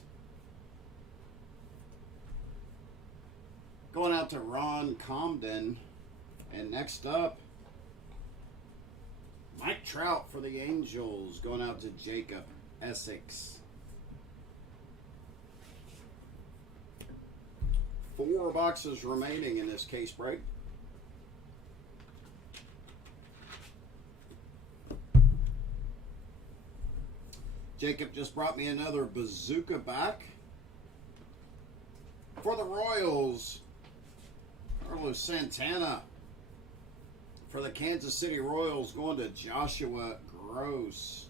Going out to Ron Comden. And next up, Mike Trout for the Angels, going out to Jacob Essex. 4 boxes remaining in this case break. Jacob just brought me another bazooka back. For the Royals, Carlos Santana. For the Kansas City Royals, going to Joshua Gross.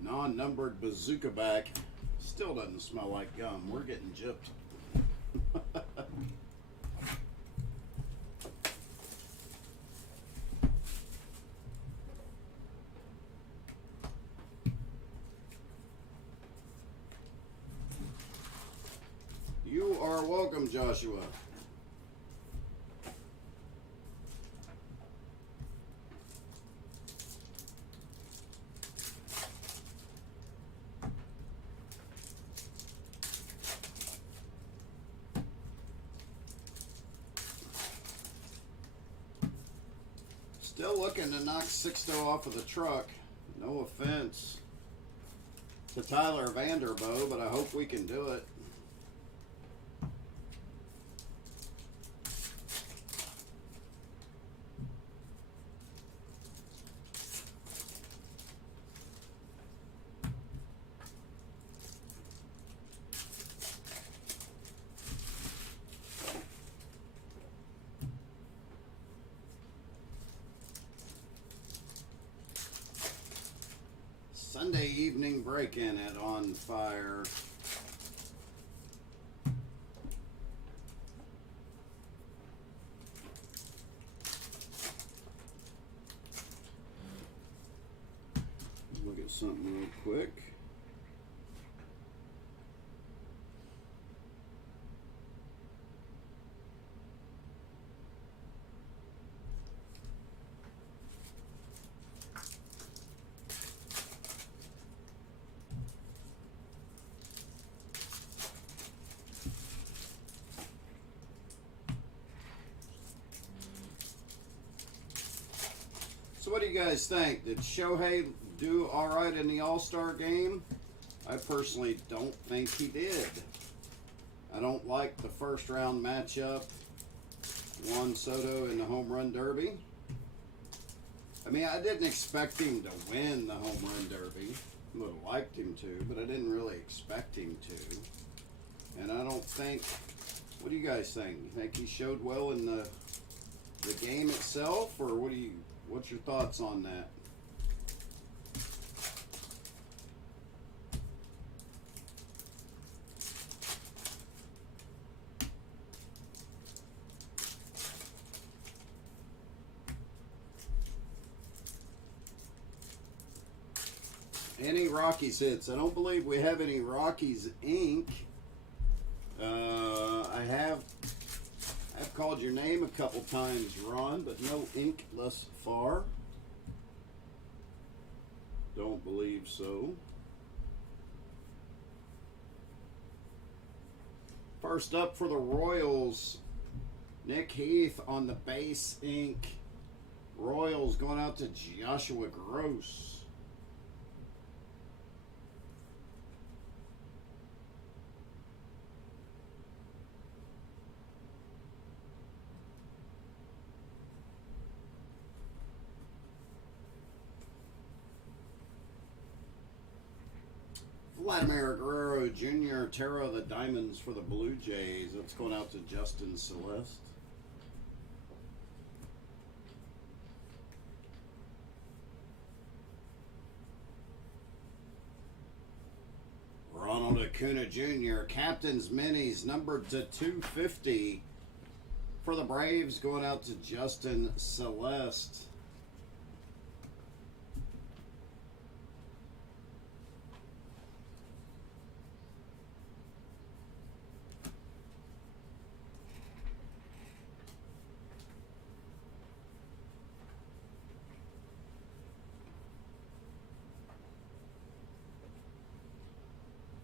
Non-numbered bazooka back. Still doesn't smell like gum. We're getting gypped. You are welcome, Joshua. Still looking to knock Sixto off of the truck. No offense to Tyler Vanderboe, but I hope we can do it. Sunday evening break-in at On Fire. Look at something real quick. So what do you guys think? Did Shohei do all right in the All-Star game? I personally don't think he did. I don't like the first round matchup. Juan Soto in the Home Run Derby. I mean, I didn't expect him to win the Home Run Derby. I would have liked him to, but I didn't really expect him to. And I don't think... What do you guys think? You think he showed well in the the game itself, or what's your thoughts on that? Any Rockies hits? I don't believe we have any Rockies ink. I've called your name a couple times, Ron, but no ink thus far. Don't believe so. First up for the Royals, Nick Heath on the base ink. Royals going out to Joshua Gross. Vladimir Guerrero Jr., Tarot of the Diamonds for the Blue Jays. That's going out to Justin Celeste. Ronald Acuna Jr., Captain's Minis, numbered to 250 for the Braves, going out to Justin Celeste.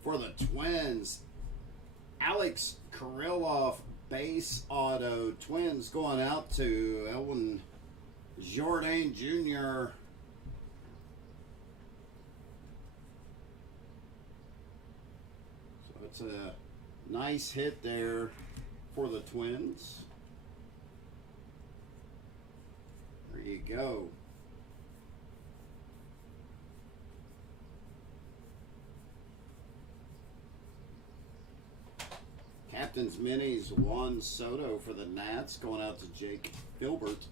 For the Twins, Alex Kirilloff base auto. Twins going out to Elwin Jourdain Jr. So it's a nice hit there for the Twins. There you go. Captain's Minis, Juan Soto for the Nats, going out to Jake Gilbert.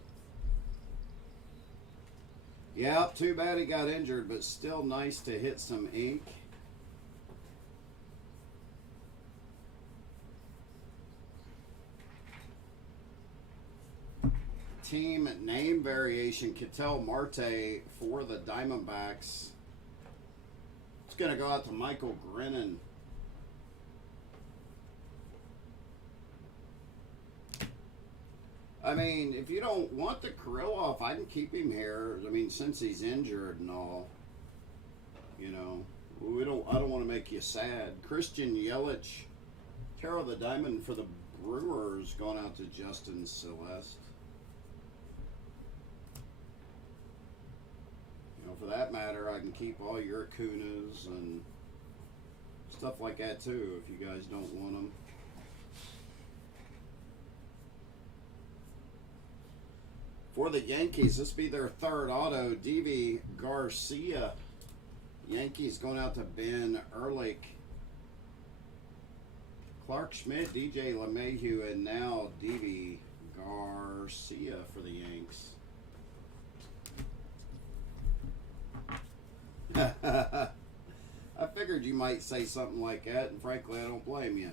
Yeah, too bad he got injured, but still nice to hit some ink. Team name variation, Ketel Marte for the Diamondbacks. It's going to go out to Michael Grennan. I mean, if you don't want the Kirilloff, I can keep him here. I mean, since he's injured and all, you know, I don't want to make you sad. Christian Yelich, Tarot of the Diamond for the Brewers, going out to Justin Celeste. You know, for that matter, I can keep all your Acunas and stuff like that too, if you guys don't want them. For the Yankees, this will be their third auto. D.V. Garcia. Yankees going out to Ben Ehrlich. Clark Schmidt, DJ LeMahieu, and now D.V. Garcia for the Yanks. I figured you might say something like that, and frankly, I don't blame you.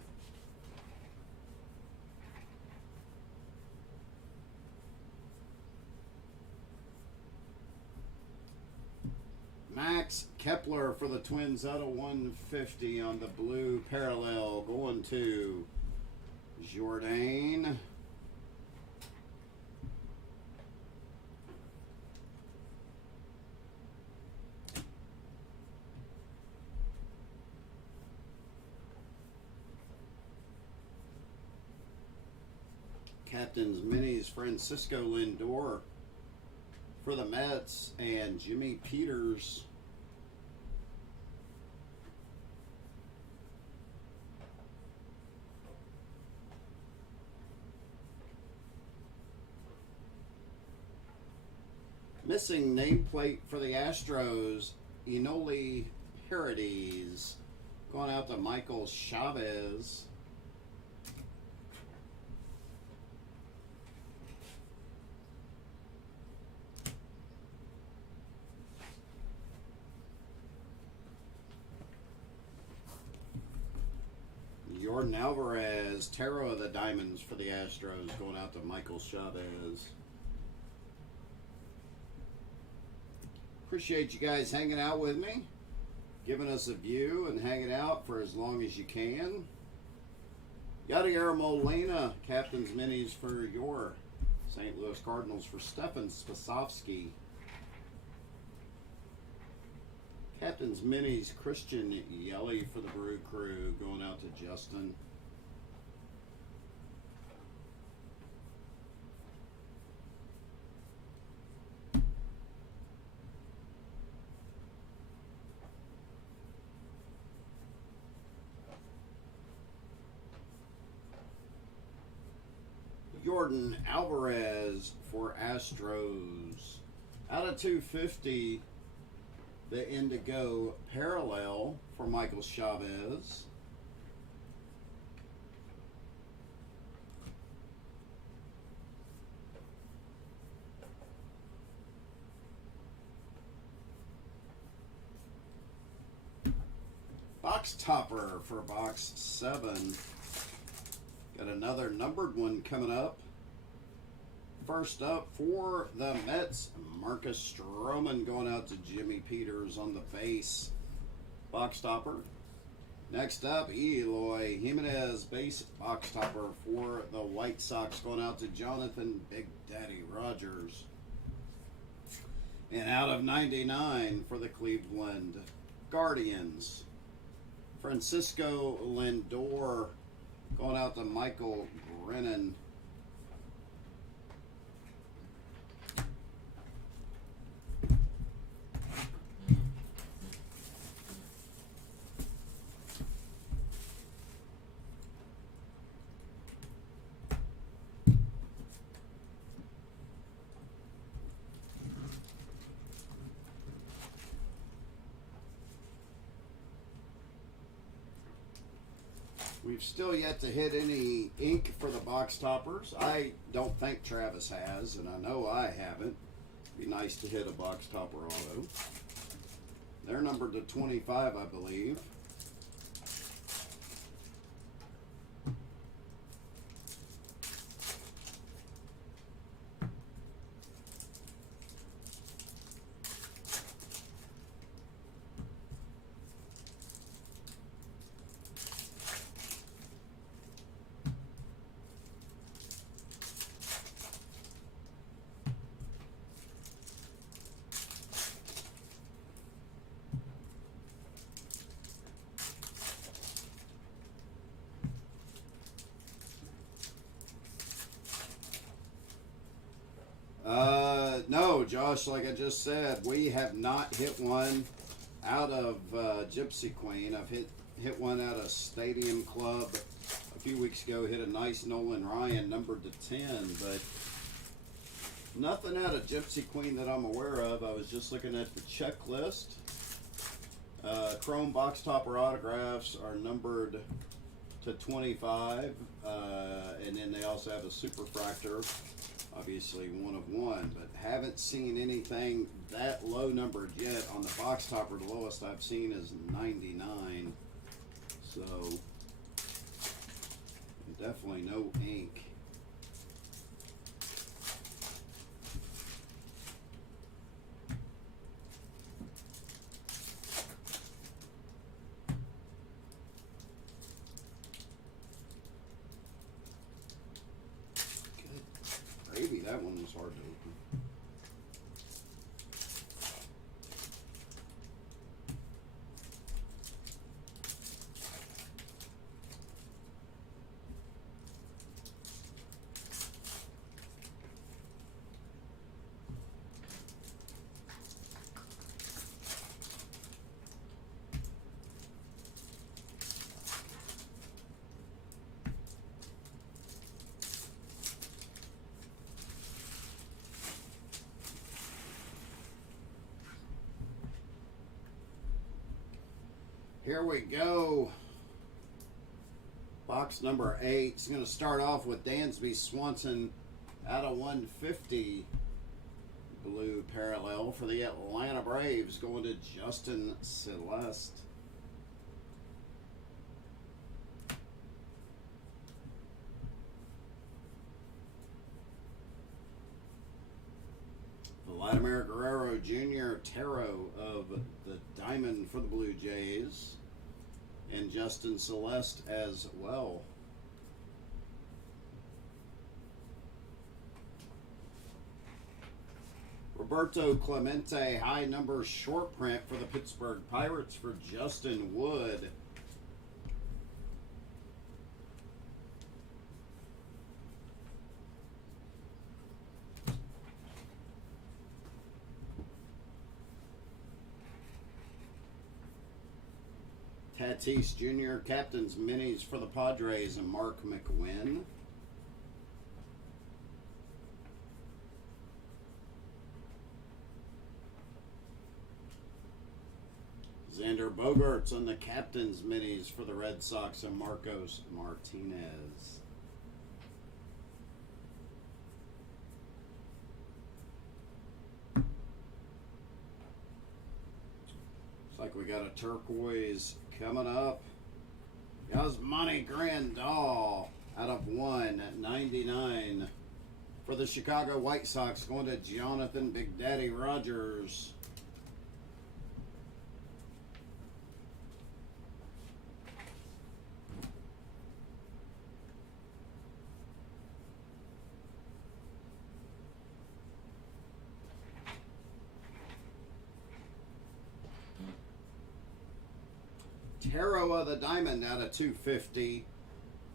Max Kepler for the Twins out of 150 on the blue parallel, going to Jourdain. Captain's Minis, Francisco Lindor for the Mets, and Jimmy Peters. Missing nameplate for the Astros, Enoli Paredes, going out to Michael Chavez. Jordan Alvarez, Tarot of the Diamonds for the Astros, going out to Michael Chavez. Appreciate you guys hanging out with me, giving us a view and hanging out for as long as you can. Yadier Molina, Captain's Minis for your St. Louis Cardinals for Stefan Spasovsky. Captain's Minis, Christian Yelich for the Brew Crew, going out to Justin. Jordan Alvarez for Astros. Out of 250, the Indigo Parallel for Michael Chavez. Box Topper for Box 7. Got another numbered one coming up. First up for the Mets, Marcus Stroman, going out to Jimmy Peters on the base. Box topper. Next up, Eloy Jimenez, base box topper for the White Sox, going out to Jonathan Big Daddy Rogers. And out of 99 for the Cleveland Guardians, Francisco Lindor, going out to Michael Brennan. We've still yet to hit any ink for the box toppers. I don't think Travis has, and I know I haven't. Be nice to hit a box topper auto. They're numbered to 25, I believe. No, Josh, like I just said, we have not hit one out of Gypsy Queen. I've hit one out of Stadium Club a few weeks ago, hit a nice Nolan Ryan, numbered to 10, but nothing out of Gypsy Queen that I'm aware of. I was just looking at the checklist. Chrome box topper autographs are numbered to 25, and then they also have a superfractor, obviously 1 of 1, but haven't seen anything that low numbered yet on the box topper. The lowest I've seen is 99, so definitely no ink. Maybe that one was hard to open. Here we go. Box number 8. It's going to start off with Dansby Swanson out of 150. Blue parallel for the Atlanta Braves, going to Justin Celeste. Vladimir Guerrero Jr. Tarot of the Diamond for the Blue Jays. And Justin Celeste as well. Roberto Clemente, high number short print for the Pittsburgh Pirates for Justin Wood. Tatis Jr. Captain's Minis for the Padres and Mark McWinn. Xander Bogaerts on the Captain's Minis for the Red Sox and Marcos Martinez. Looks like we got a turquoise coming up. Yasmani Grandal out of 199 for the Chicago White Sox, going to Jonathan Big Daddy Rogers. Tarot of the Diamond out of 250.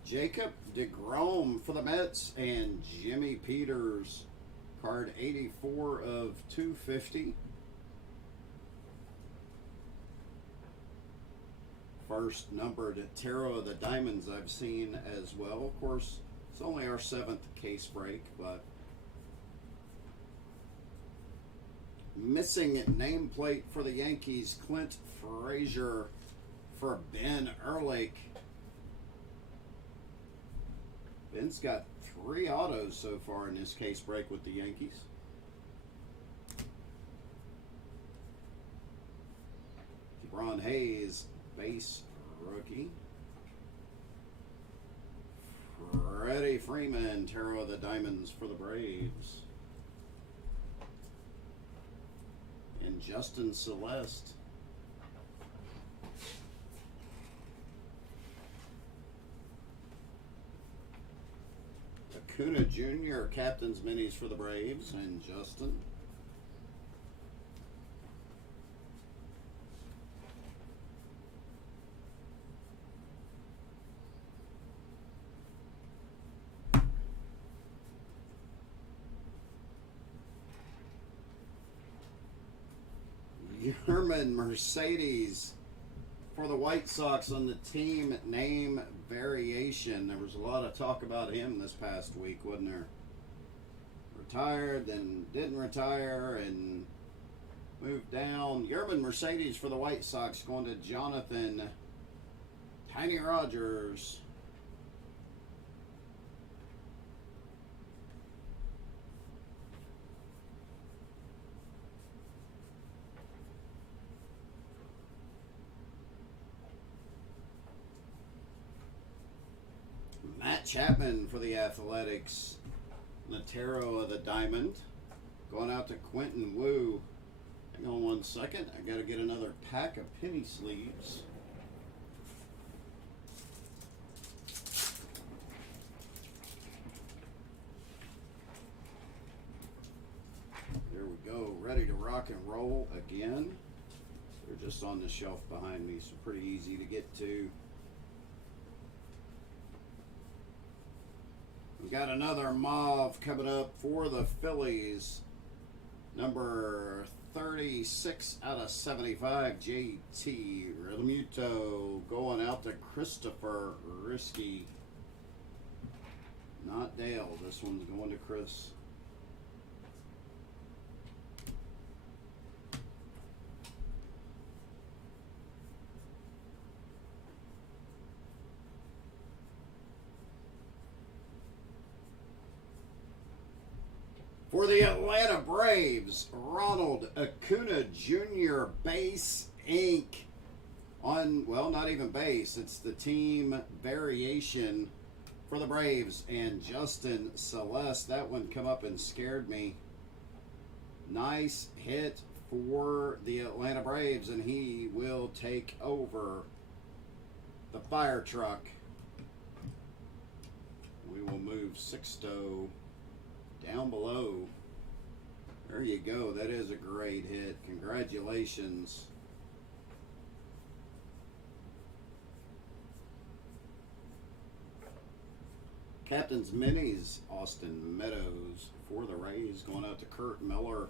Jacob DeGrom for the Mets and Jimmy Peters. Card 84 of 250. First numbered Tarot of the Diamonds I've seen as well. Of course, it's only our 7th case break, but missing nameplate for the Yankees, Clint Frazier for Ben Ehrlich. Ben's got 3 autos so far in this case break with the Yankees. Ron Hayes, base rookie. Freddie Freeman, Tarot of the Diamonds for the Braves. And Justin Celeste. Acuna Jr. Captain's Minis for the Braves and Justin. German Mercedes for the White Sox on the team name variation. There was a lot of talk about him this past week, wasn't there? Retired, then didn't retire, and moved down. German Mercedes for the White Sox going to Jonathan Tiny Rogers. Matt Chapman for the Athletics. The Tarot of the Diamond. Going out to Quentin Wu. Hang on one second. I got to get another pack of penny sleeves. There we go. Ready to rock and roll again. They're just on the shelf behind me, so pretty easy to get to. We got another mauve coming up for the Phillies. Number 36 out of 75, JT Realmuto going out to Christopher Risky. Not Dale. This one's going to Chris. For the Atlanta Braves, Ronald Acuna Jr. base ink on, well, not even base, it's the team variation for the Braves and Justin Celeste. That one come up and scared me. Nice hit for the Atlanta Braves, and he will take over the fire truck. We will move Sixto down below. There you go. That is a great hit. Congratulations. Captain's Minis, Austin Meadows for the Rays, going out to Kurt Miller.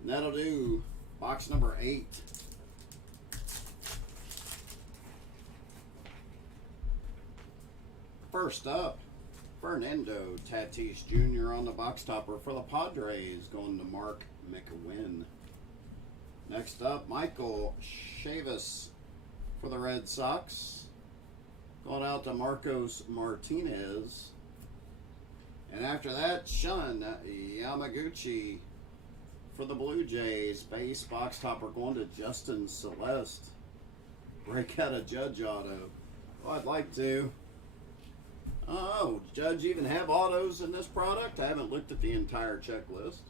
And that'll do box number 8. First up, Fernando Tatis Jr. on the box topper for the Padres, going to Mark McWinn. Next up, Michael Chavis for the Red Sox, going out to Marcos Martinez. And after that, Shun Yamaguchi for the Blue Jays, base box topper, going to Justin Celeste. Break out a Judge auto. Well, I'd like to. Oh, does Judge even have autos in this product? I haven't looked at the entire checklist.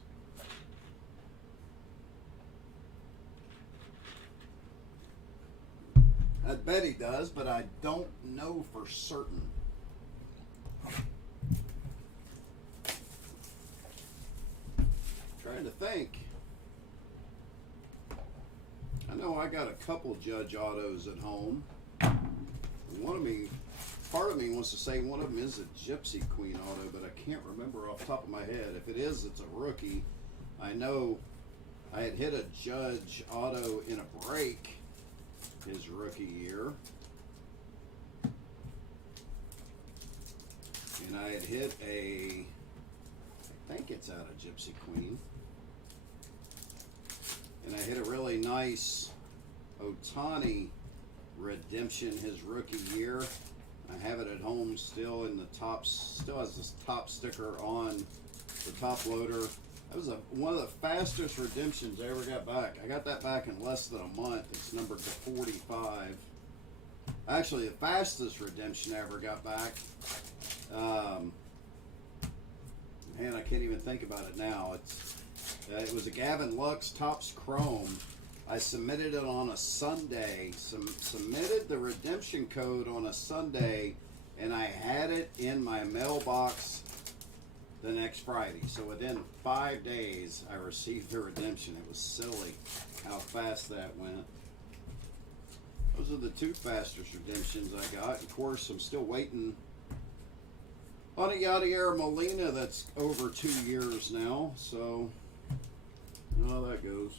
I bet he does, but I don't know for certain. Trying to think. I know I got a couple Judge autos at home. Part of me wants to say one of them is a Gypsy Queen auto, but I can't remember off the top of my head. If it is, it's a rookie. I know I had hit a Judge auto in a break his rookie year. And I had hit I think it's out of Gypsy Queen. And I hit a really nice Ohtani redemption his rookie year. I have it at home still in the top, still has this top sticker on the top loader. That was one of the fastest redemptions I ever got back. I got that back in less than a month. It's numbered to 45. Actually, the fastest redemption I ever got back. Man, I can't even think about it now. It was a Gavin Lux Topps Chrome. I submitted it on a Sunday. Submitted the redemption code on a Sunday, and I had it in my mailbox the next Friday. So within 5 days, I received the redemption. It was silly how fast that went. Those are the 2 fastest redemptions I got. Of course, I'm still waiting on a Yadier Molina that's over 2 years now. So, you know how that goes.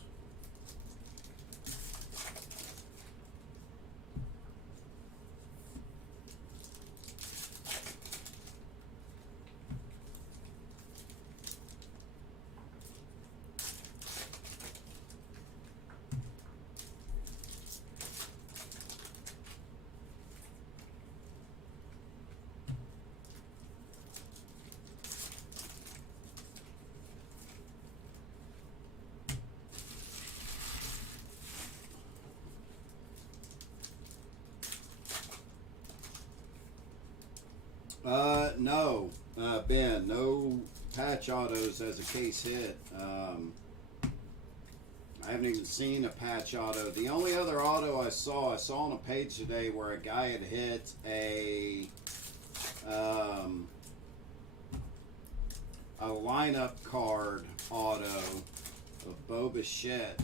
No, Ben, no patch autos as a case hit. I haven't even seen a patch auto. The only other auto I saw on a page today where a guy had hit a lineup card auto of Bo Bichette.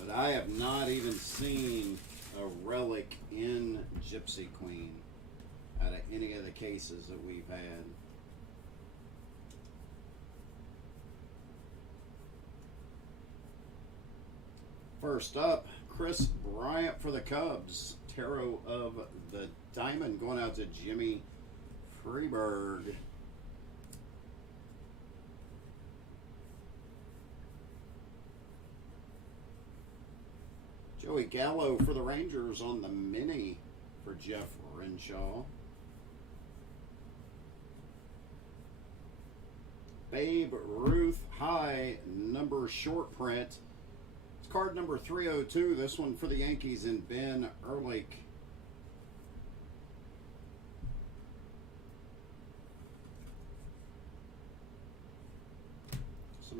But I have not even seen a relic in Gypsy Queen out of any of the cases that we've had. First up, Chris Bryant for the Cubs. Tarot of the Diamond going out to Jimmy Freeberg. Joey Gallo for the Rangers on the mini for Jeff Renshaw. Babe Ruth high number short print. It's card number 302. This one for the Yankees and Ben Ehrlich.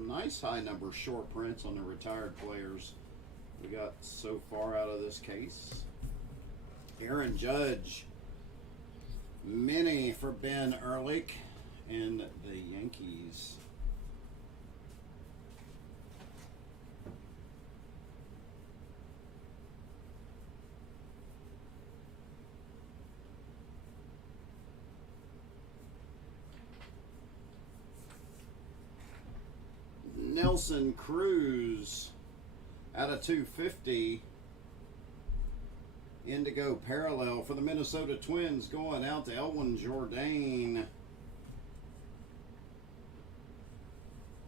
nice high number short prints on the retired players we got so far out of this case. Aaron Judge, mini for Ben Ehrlich and the Yankees. Nelson Cruz out of 250. Indigo parallel for the Minnesota Twins going out to Elwin Jordan.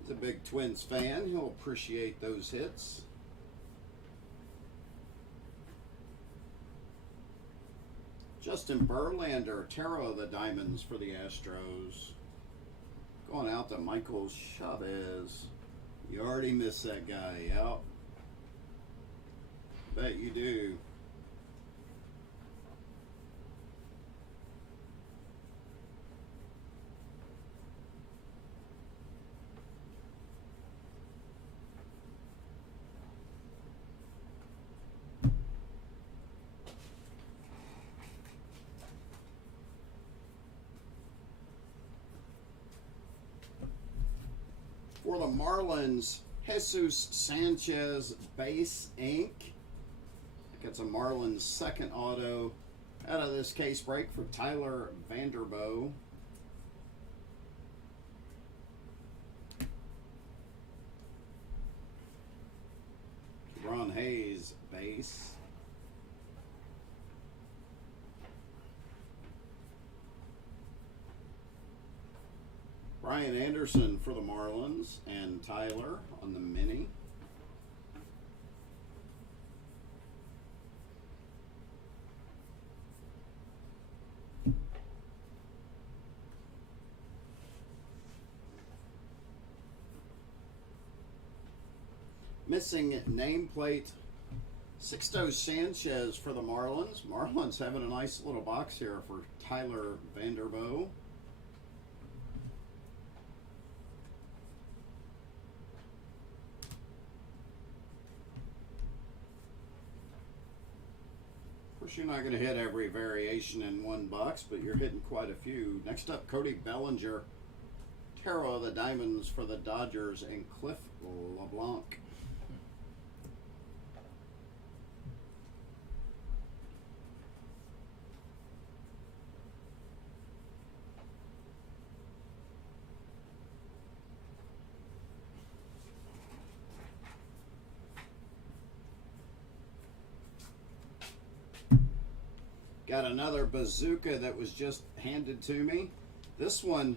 He's a big Twins fan. He'll appreciate those hits. Justin Verlander, Tarot of the Diamonds for the Astros. Going out to Michael Chavez. You already missed that guy out. Bet you do. For the Marlins, Jesus Sanchez base ink. I think it's a Marlins second auto out of this case break for Tyler Vanderboe. Ron Hayes base. Brian Anderson for the Marlins and Tyler on the mini. Missing nameplate, Sixto Sanchez for the Marlins. Marlins having a nice little box here for Tyler Vanderboe. Of course, you're not going to hit every variation in one box, but you're hitting quite a few. Next up, Cody Bellinger, Tarot of the Diamonds for the Dodgers, and Cliff LeBlanc. Got another bazooka that was just handed to me. This one,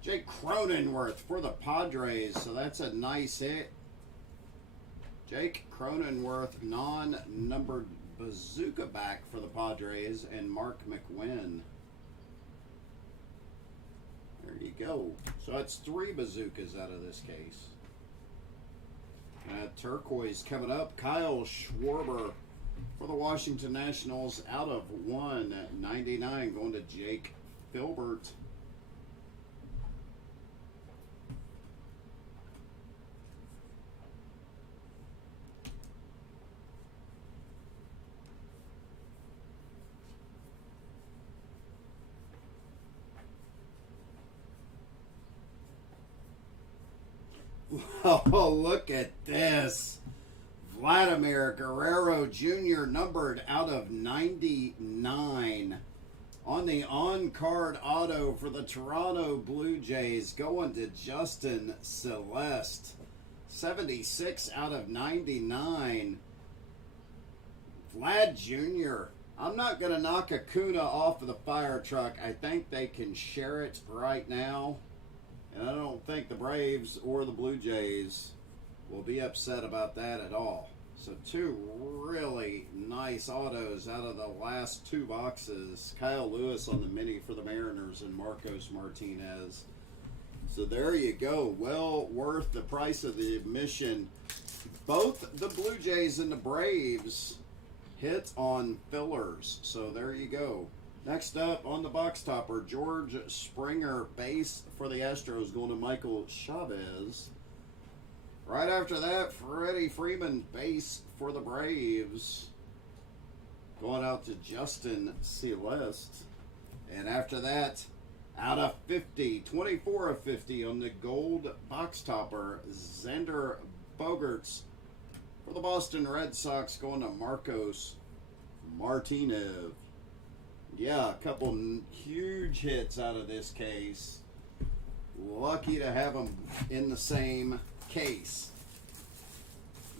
Jake Cronenworth for the Padres, so that's a nice hit. Jake Cronenworth, non-numbered bazooka back for the Padres, and Mark McWinn. There you go. So that's 3 bazookas out of this case. Turquoise coming up. Kyle Schwarber for the Washington Nationals out of 199, going to Jake Filbert. Oh, look at this. Vladimir Guerrero Jr. numbered out of 99 on the on-card auto for the Toronto Blue Jays, going to Justin Celeste. 76 out of 99. Vlad Jr. I'm not going to knock Acuna off of the fire truck. I think they can share it right now. And I don't think the Braves or the Blue Jays will be upset about that at all. So 2 really nice autos out of the last 2 boxes. Kyle Lewis on the mini for the Mariners and Marcos Martinez. So there you go. Well worth the price of the admission. Both the Blue Jays and the Braves hit on fillers. So there you go. Next up on the box topper, George Springer base for the Astros, going to Michael Chavez. Right after that, Freddie Freeman, base for the Braves. Going out to Justin Celeste. And after that, out of 50, 24 of 50 on the gold box topper, Xander Bogaerts for the Boston Red Sox, going to Marcos Martinez. Yeah, a couple huge hits out of this case. Lucky to have them in the same case.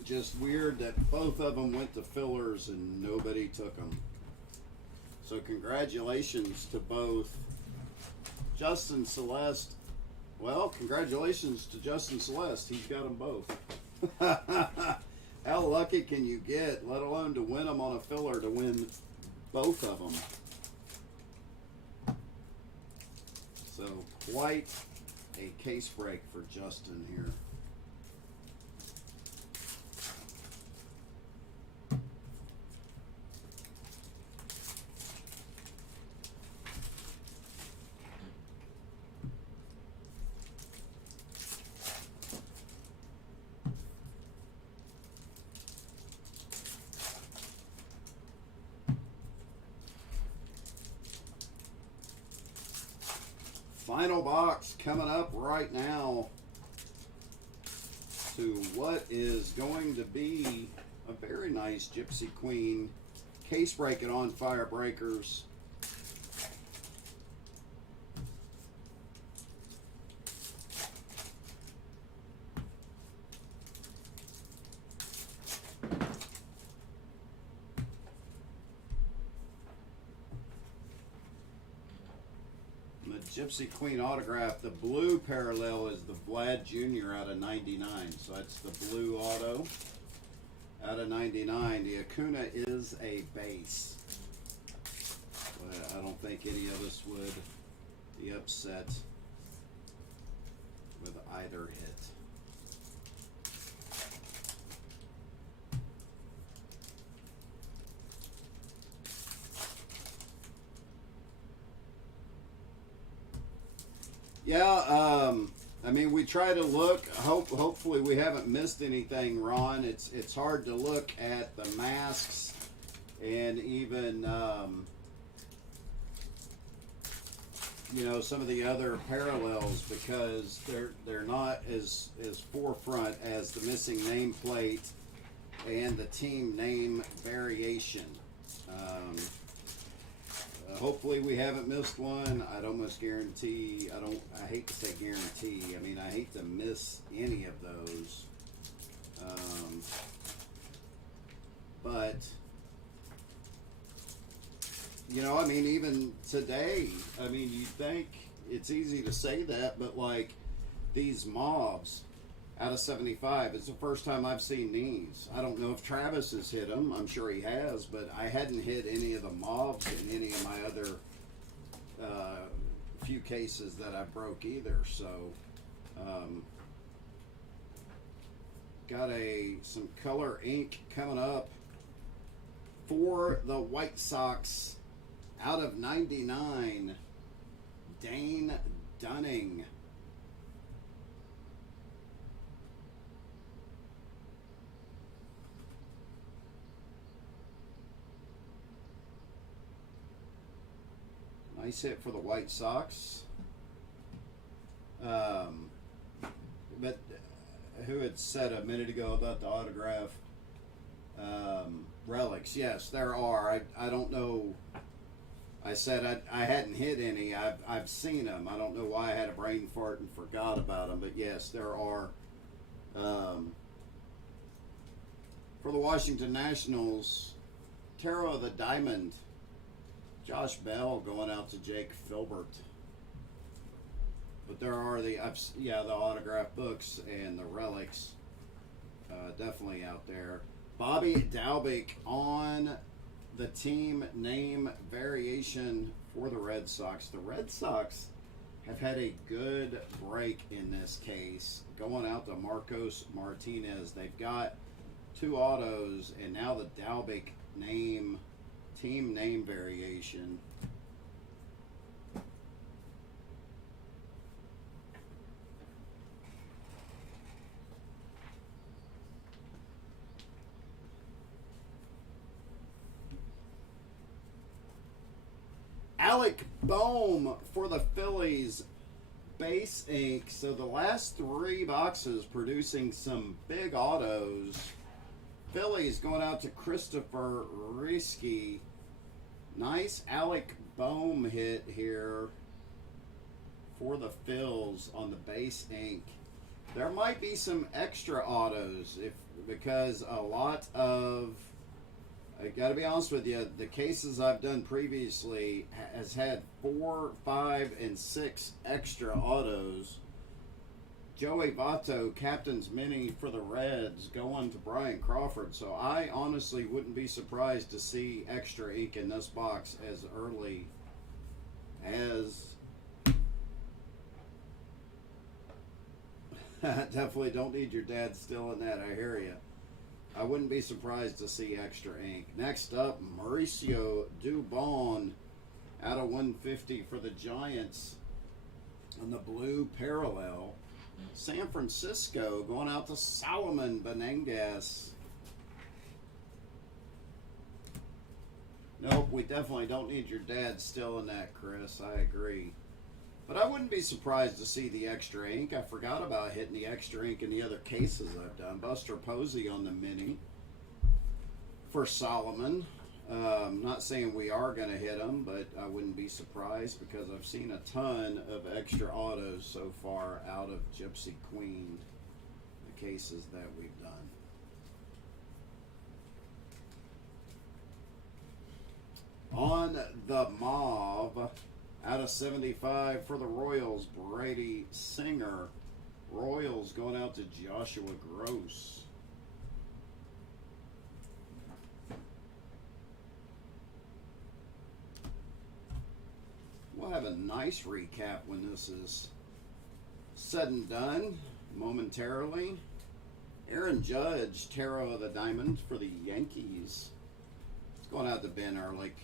Just weird that both of them went to fillers and nobody took them. So congratulations to both Justin Celeste. Well, congratulations to Justin Celeste. He's got them both. How lucky can you get, let alone to win them on a filler, to win both of them? So quite a case break for Justin here. Final box coming up right now to what is going to be a very nice Gypsy Queen case breaking on Fire Breakers. Gypsy Queen autograph. The blue parallel is the Vlad Jr. out of 99. So that's the blue auto out of 99. The Acuna is a base. But I don't think any of us would be upset with either hit. Yeah, I mean, we try to look. Hopefully, we haven't missed anything, Ron. It's hard to look at the masks and even you know, some of the other parallels, because they're not as forefront as the missing nameplate and the team name variation. Hopefully we haven't missed one. I'd almost guarantee, I hate to say guarantee, I mean, I hate to miss any of those. But, you know, I mean, even today, I mean, you think it's easy to say that, but like these mobs out of 75, it's the first time I've seen these. I don't know if Travis has hit them. I'm sure he has, but I hadn't hit any of the mobs in any of my other few cases that I broke either. So, got some color ink coming up for the White Sox out of 99. Dane Dunning. Nice hit for the White Sox. But who had said a minute ago about the autograph relics? Yes, there are. I don't know. I said I hadn't hit any. I've seen them. I don't know why I had a brain fart and forgot about them. But yes, there are. For the Washington Nationals, Tarot of the Diamond. Josh Bell going out to Jake Filbert. But there are the autograph books and the relics definitely out there. Bobby Dalbec on the team name variation for the Red Sox. The Red Sox have had a good break in this case. Going out to Marcos Martinez. They've got 2 autos and now the Dalbec name. Team name variation. Alec Boehm for the Phillies. Base ink. So the last 3 boxes producing some big autos. Phillies going out to Christopher Risky. Nice Alec Boehm hit here for the Phils on the base ink. There might be some extra autos because a lot of, I got to be honest with you, the cases I've done previously has had 4, 5, and 6 extra autos. Joey Votto, Captain's Mini for the Reds, going to Brian Crawford. So I honestly wouldn't be surprised to see extra ink in this box as early as... Definitely don't need your dad still in that, I hear you. I wouldn't be surprised to see extra ink. Next up, Mauricio Dubon out of 150 for the Giants on the blue parallel. San Francisco going out to Solomon Benengas. Nope, we definitely don't need your dad still in that, Chris. I agree. But I wouldn't be surprised to see the extra ink. I forgot about hitting the extra ink in the other cases I've done. Buster Posey on the mini for Solomon. Not saying we are going to hit them, but I wouldn't be surprised because I've seen a ton of extra autos so far out of Gypsy Queen, the cases that we've done. On the mauve, out of 75 for the Royals, Brady Singer. Royals going out to Joshua Gross. We'll have a nice recap when this is said and done momentarily. Aaron Judge, Tarot of the Diamonds for the Yankees. It's going out to Ben Ehrlich.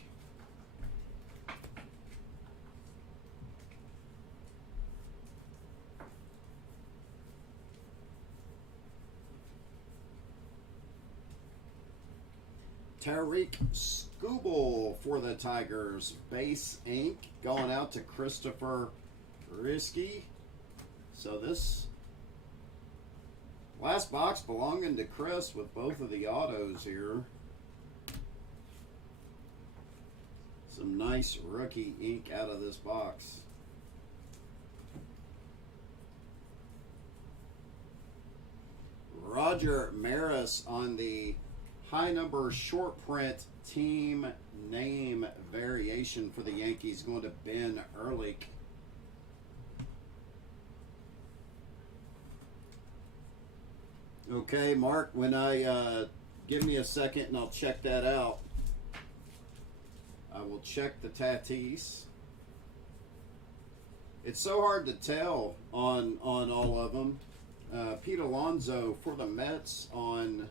Tariq Skubal for the Tigers. Base ink going out to Christopher Risky. So this last box belonging to Chris with both of the autos here. Some nice rookie ink out of this box. Roger Maris on the high number short print team name variation for the Yankees going to Ben Ehrlich. Okay, Mark, when I give me a second and I'll check that out. I will check the Tatis. It's so hard to tell on all of them. Pete Alonso for the Mets on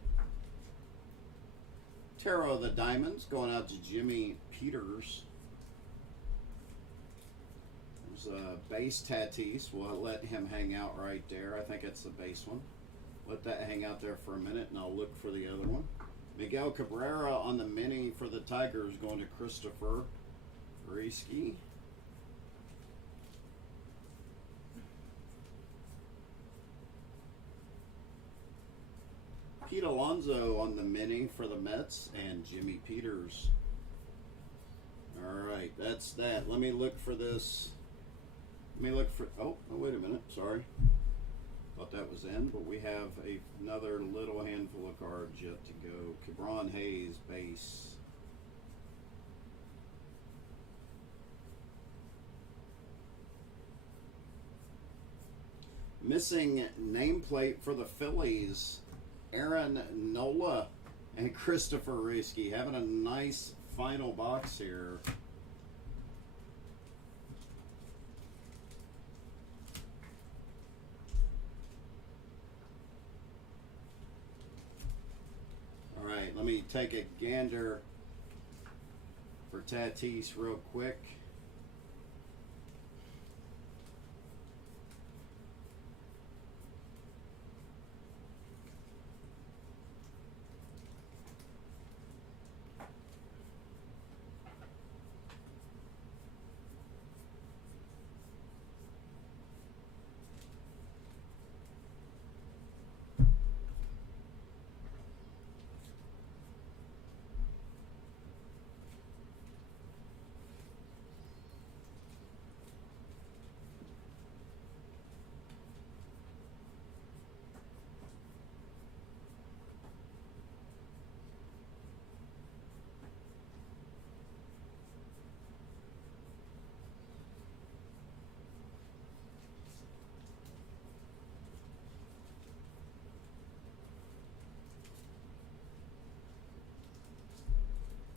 Tarot of the Diamonds going out to Jimmy Peters. There's a base Tatis. We'll let him hang out right there. I think it's the base one. Let that hang out there for a minute and I'll look for the other one. Miguel Cabrera on the mini for the Tigers going to Christopher Risky. Pete Alonso on the mini for the Mets and Jimmy Peters. All right, that's that. Let me look for this. Let me look for, oh, wait a minute, sorry. Thought that was in, but we have another little handful of cards yet to go. Cabron Hayes, base. Missing nameplate for the Phillies. Aaron Nola and Christopher Risky having a nice final box here. All right, let me take a gander for Tatis real quick.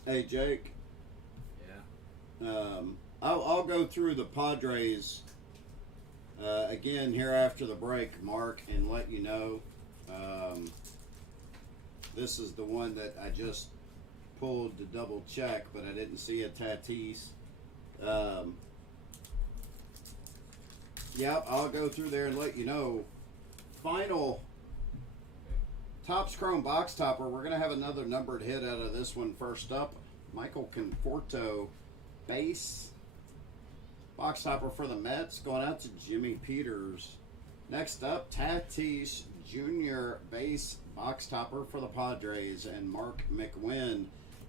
Hey, Jake. Yeah. I'll go through the Padres again here after the break, Mark, and let you know. This is the one that I just pulled to double check, but I didn't see a Tatis. Yep, I'll go through there and let you know. Final Topps Chrome box topper. We're going to have another numbered hit out of this one. First up, Michael Conforto, base box topper for the Mets, going out to Jimmy Peters. Next up, Tatis Jr. base box topper for the Padres and Mark McWinn.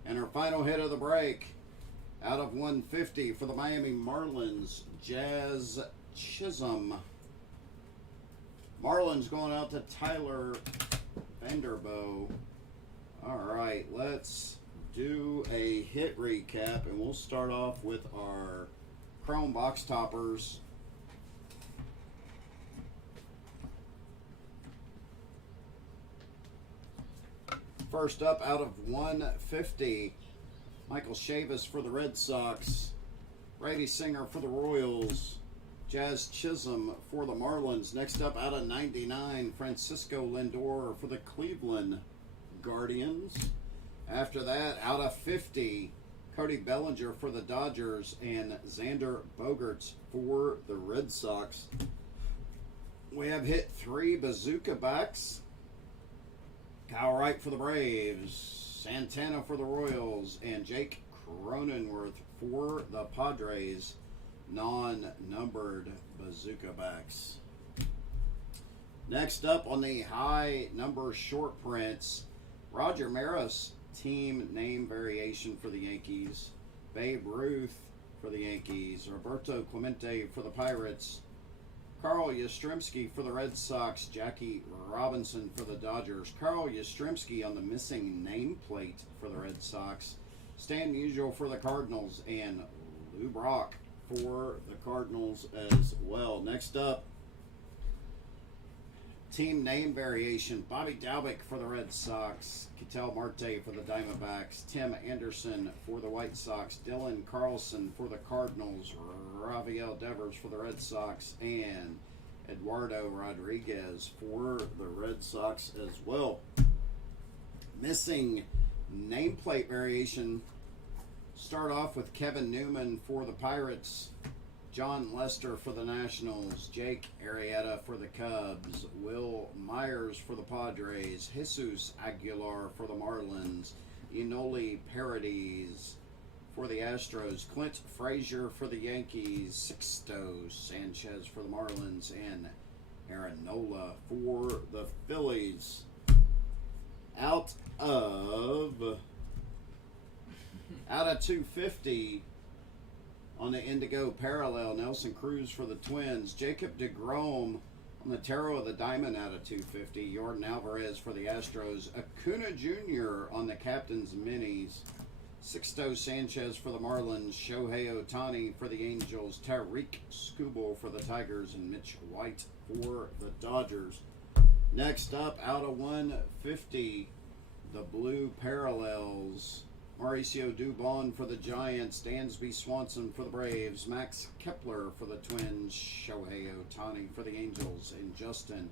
And our final hit of the break, out of 150 for the Miami Marlins, Jazz Chisholm. Marlins going out to Tyler Vanderbo. All right, let's do a hit recap, and we'll start off with our Chrome box toppers. First up, out of 150, Michael Chavis for the Red Sox, Brady Singer for the Royals, Jazz Chisholm for the Marlins. Next up, out of 99, Francisco Lindor for the Cleveland Guardians. After that, out of 50, Cody Bellinger for the Dodgers and Xander Bogaerts for the Red Sox. We have hit 3 bazooka backs. Kyle Wright for the Braves, Santana for the Royals, and Jake Cronenworth for the Padres. Non-numbered bazooka backs. Next up on the high number short prints, Roger Maris team name variation for the Yankees, Babe Ruth for the Yankees, Roberto Clemente for the Pirates, Carl Yastrzemski for the Red Sox, Jackie Robinson for the Dodgers, Carl Yastrzemski on the missing nameplate for the Red Sox, Stan Musial for the Cardinals, and Lou Brock for the Cardinals as well. Next up, team name variation, Bobby Dalbec for the Red Sox, Ketel Marte for the Diamondbacks, Tim Anderson for the White Sox, Dylan Carlson for the Cardinals, Rafael Devers for the Red Sox, and Eduardo Rodriguez for the Red Sox as well. Missing nameplate variation, start off with Kevin Newman for the Pirates, John Lester for the Nationals, Jake Arrieta for the Cubs, Will Myers for the Padres, Jesus Aguilar for the Marlins, Enoli Paredes for the Astros, Clint Frazier for the Yankees, Sixto Sanchez for the Marlins, and Aaron Nola for the Phillies. Out of 250 on the Indigo Parallel, Nelson Cruz for the Twins, Jacob deGrom on the Tarot of the Diamond out of 250, Jordan Alvarez for the Astros, Acuna Jr. on the Captain's Minis, Sixto Sanchez for the Marlins, Shohei Ohtani for the Angels, Tariq Skubal for the Tigers, and Mitch White for the Dodgers. Next up, out of 150, the Blue Parallels, Mauricio Dubon for the Giants, Dansby Swanson for the Braves, Max Kepler for the Twins, Shohei Ohtani for the Angels, and Justin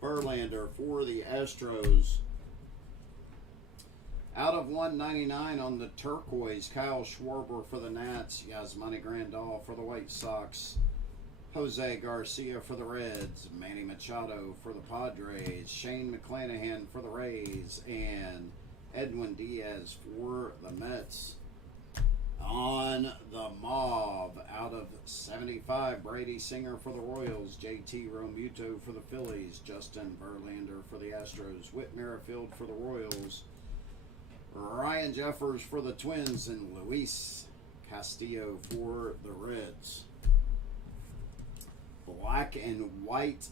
Verlander for the Astros. Out of 199 on the turquoise, Kyle Schwarber for the Nats, Yasmani Grandal for the White Sox, Jose Garcia for the Reds, Manny Machado for the Padres, Shane McClanahan for the Rays, and Edwin Diaz for the Mets. On the Mauve, out of 75, Brady Singer for the Royals, JT Realmuto for the Phillies, Justin Verlander for the Astros, Whit Merrifield for the Royals, Ryan Jeffers for the Twins, and Luis Castillo for the Reds. Black and white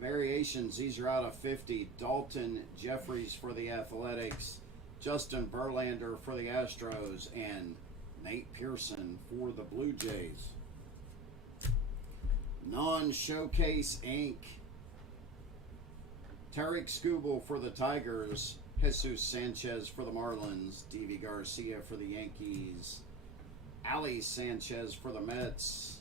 variations, these are out of 50. Dalton Jeffries for the Athletics, Justin Verlander for the Astros, and Nate Pearson for the Blue Jays. Non-showcase ink, Tariq Skubal for the Tigers, Jesus Sanchez for the Marlins. D.V. Garcia for the Yankees. Ali Sanchez for the Mets.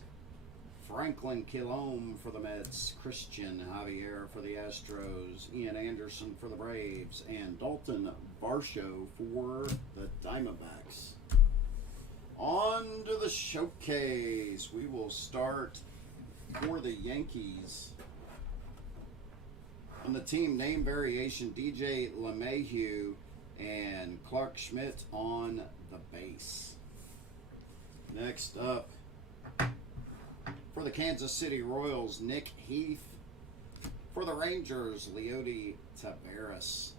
Franklin Kilome for the Mets. Christian Javier for the Astros. Ian Anderson for the Braves. And Dalton Varsho for the Diamondbacks. On to the showcase. We will start for the Yankees. On the team name variation, DJ LeMahieu and Clark Schmidt on the base. Next up, for the Kansas City Royals, Nick Heath. For the Rangers, Leody Taveras.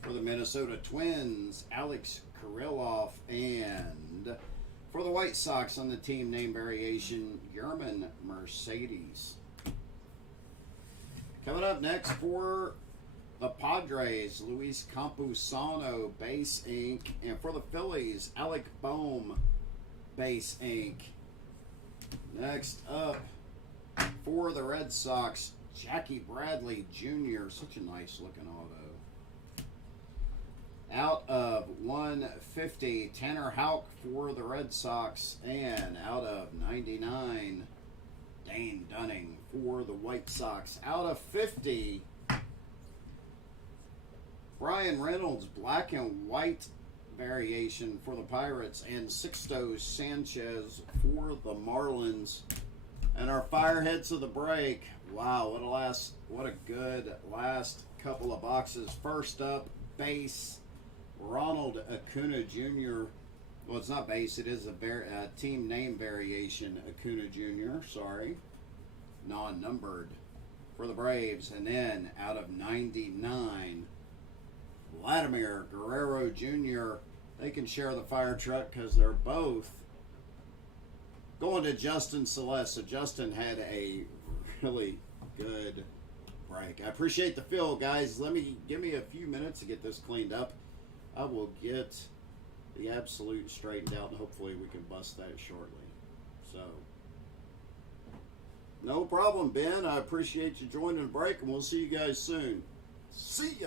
For the Minnesota Twins, Alex Kirilloff. And for the White Sox on the team name variation, Yerman Mercedes. Coming up next for the Padres, Luis Campusano, base ink. And for the Phillies, Alec Boehm, base ink. Next up, for the Red Sox, Jackie Bradley Jr., such a nice looking auto. Out of 150, Tanner Houck for the Red Sox. And out of 99, Dane Dunning for the White Sox. Out of 50, Brian Reynolds, black and white variation for the Pirates. And Sixto Sanchez for the Marlins. And our Fireheads of the break. Wow, what a good last couple of boxes. First up, base, Ronald Acuna Jr. Well, it's not base. It is a team name variation. Acuna Jr. Sorry. Non-numbered for the Braves. And then out of 99, Vladimir Guerrero Jr. They can share the fire truck because they're both going to Justin Celeste. So Justin had a really good break. I appreciate the fill, guys. Give me a few minutes to get this cleaned up. I will get the absolute straightened out, and hopefully we can bust that shortly. So, no problem, Ben. I appreciate you joining the break, and we'll see you guys soon. See ya.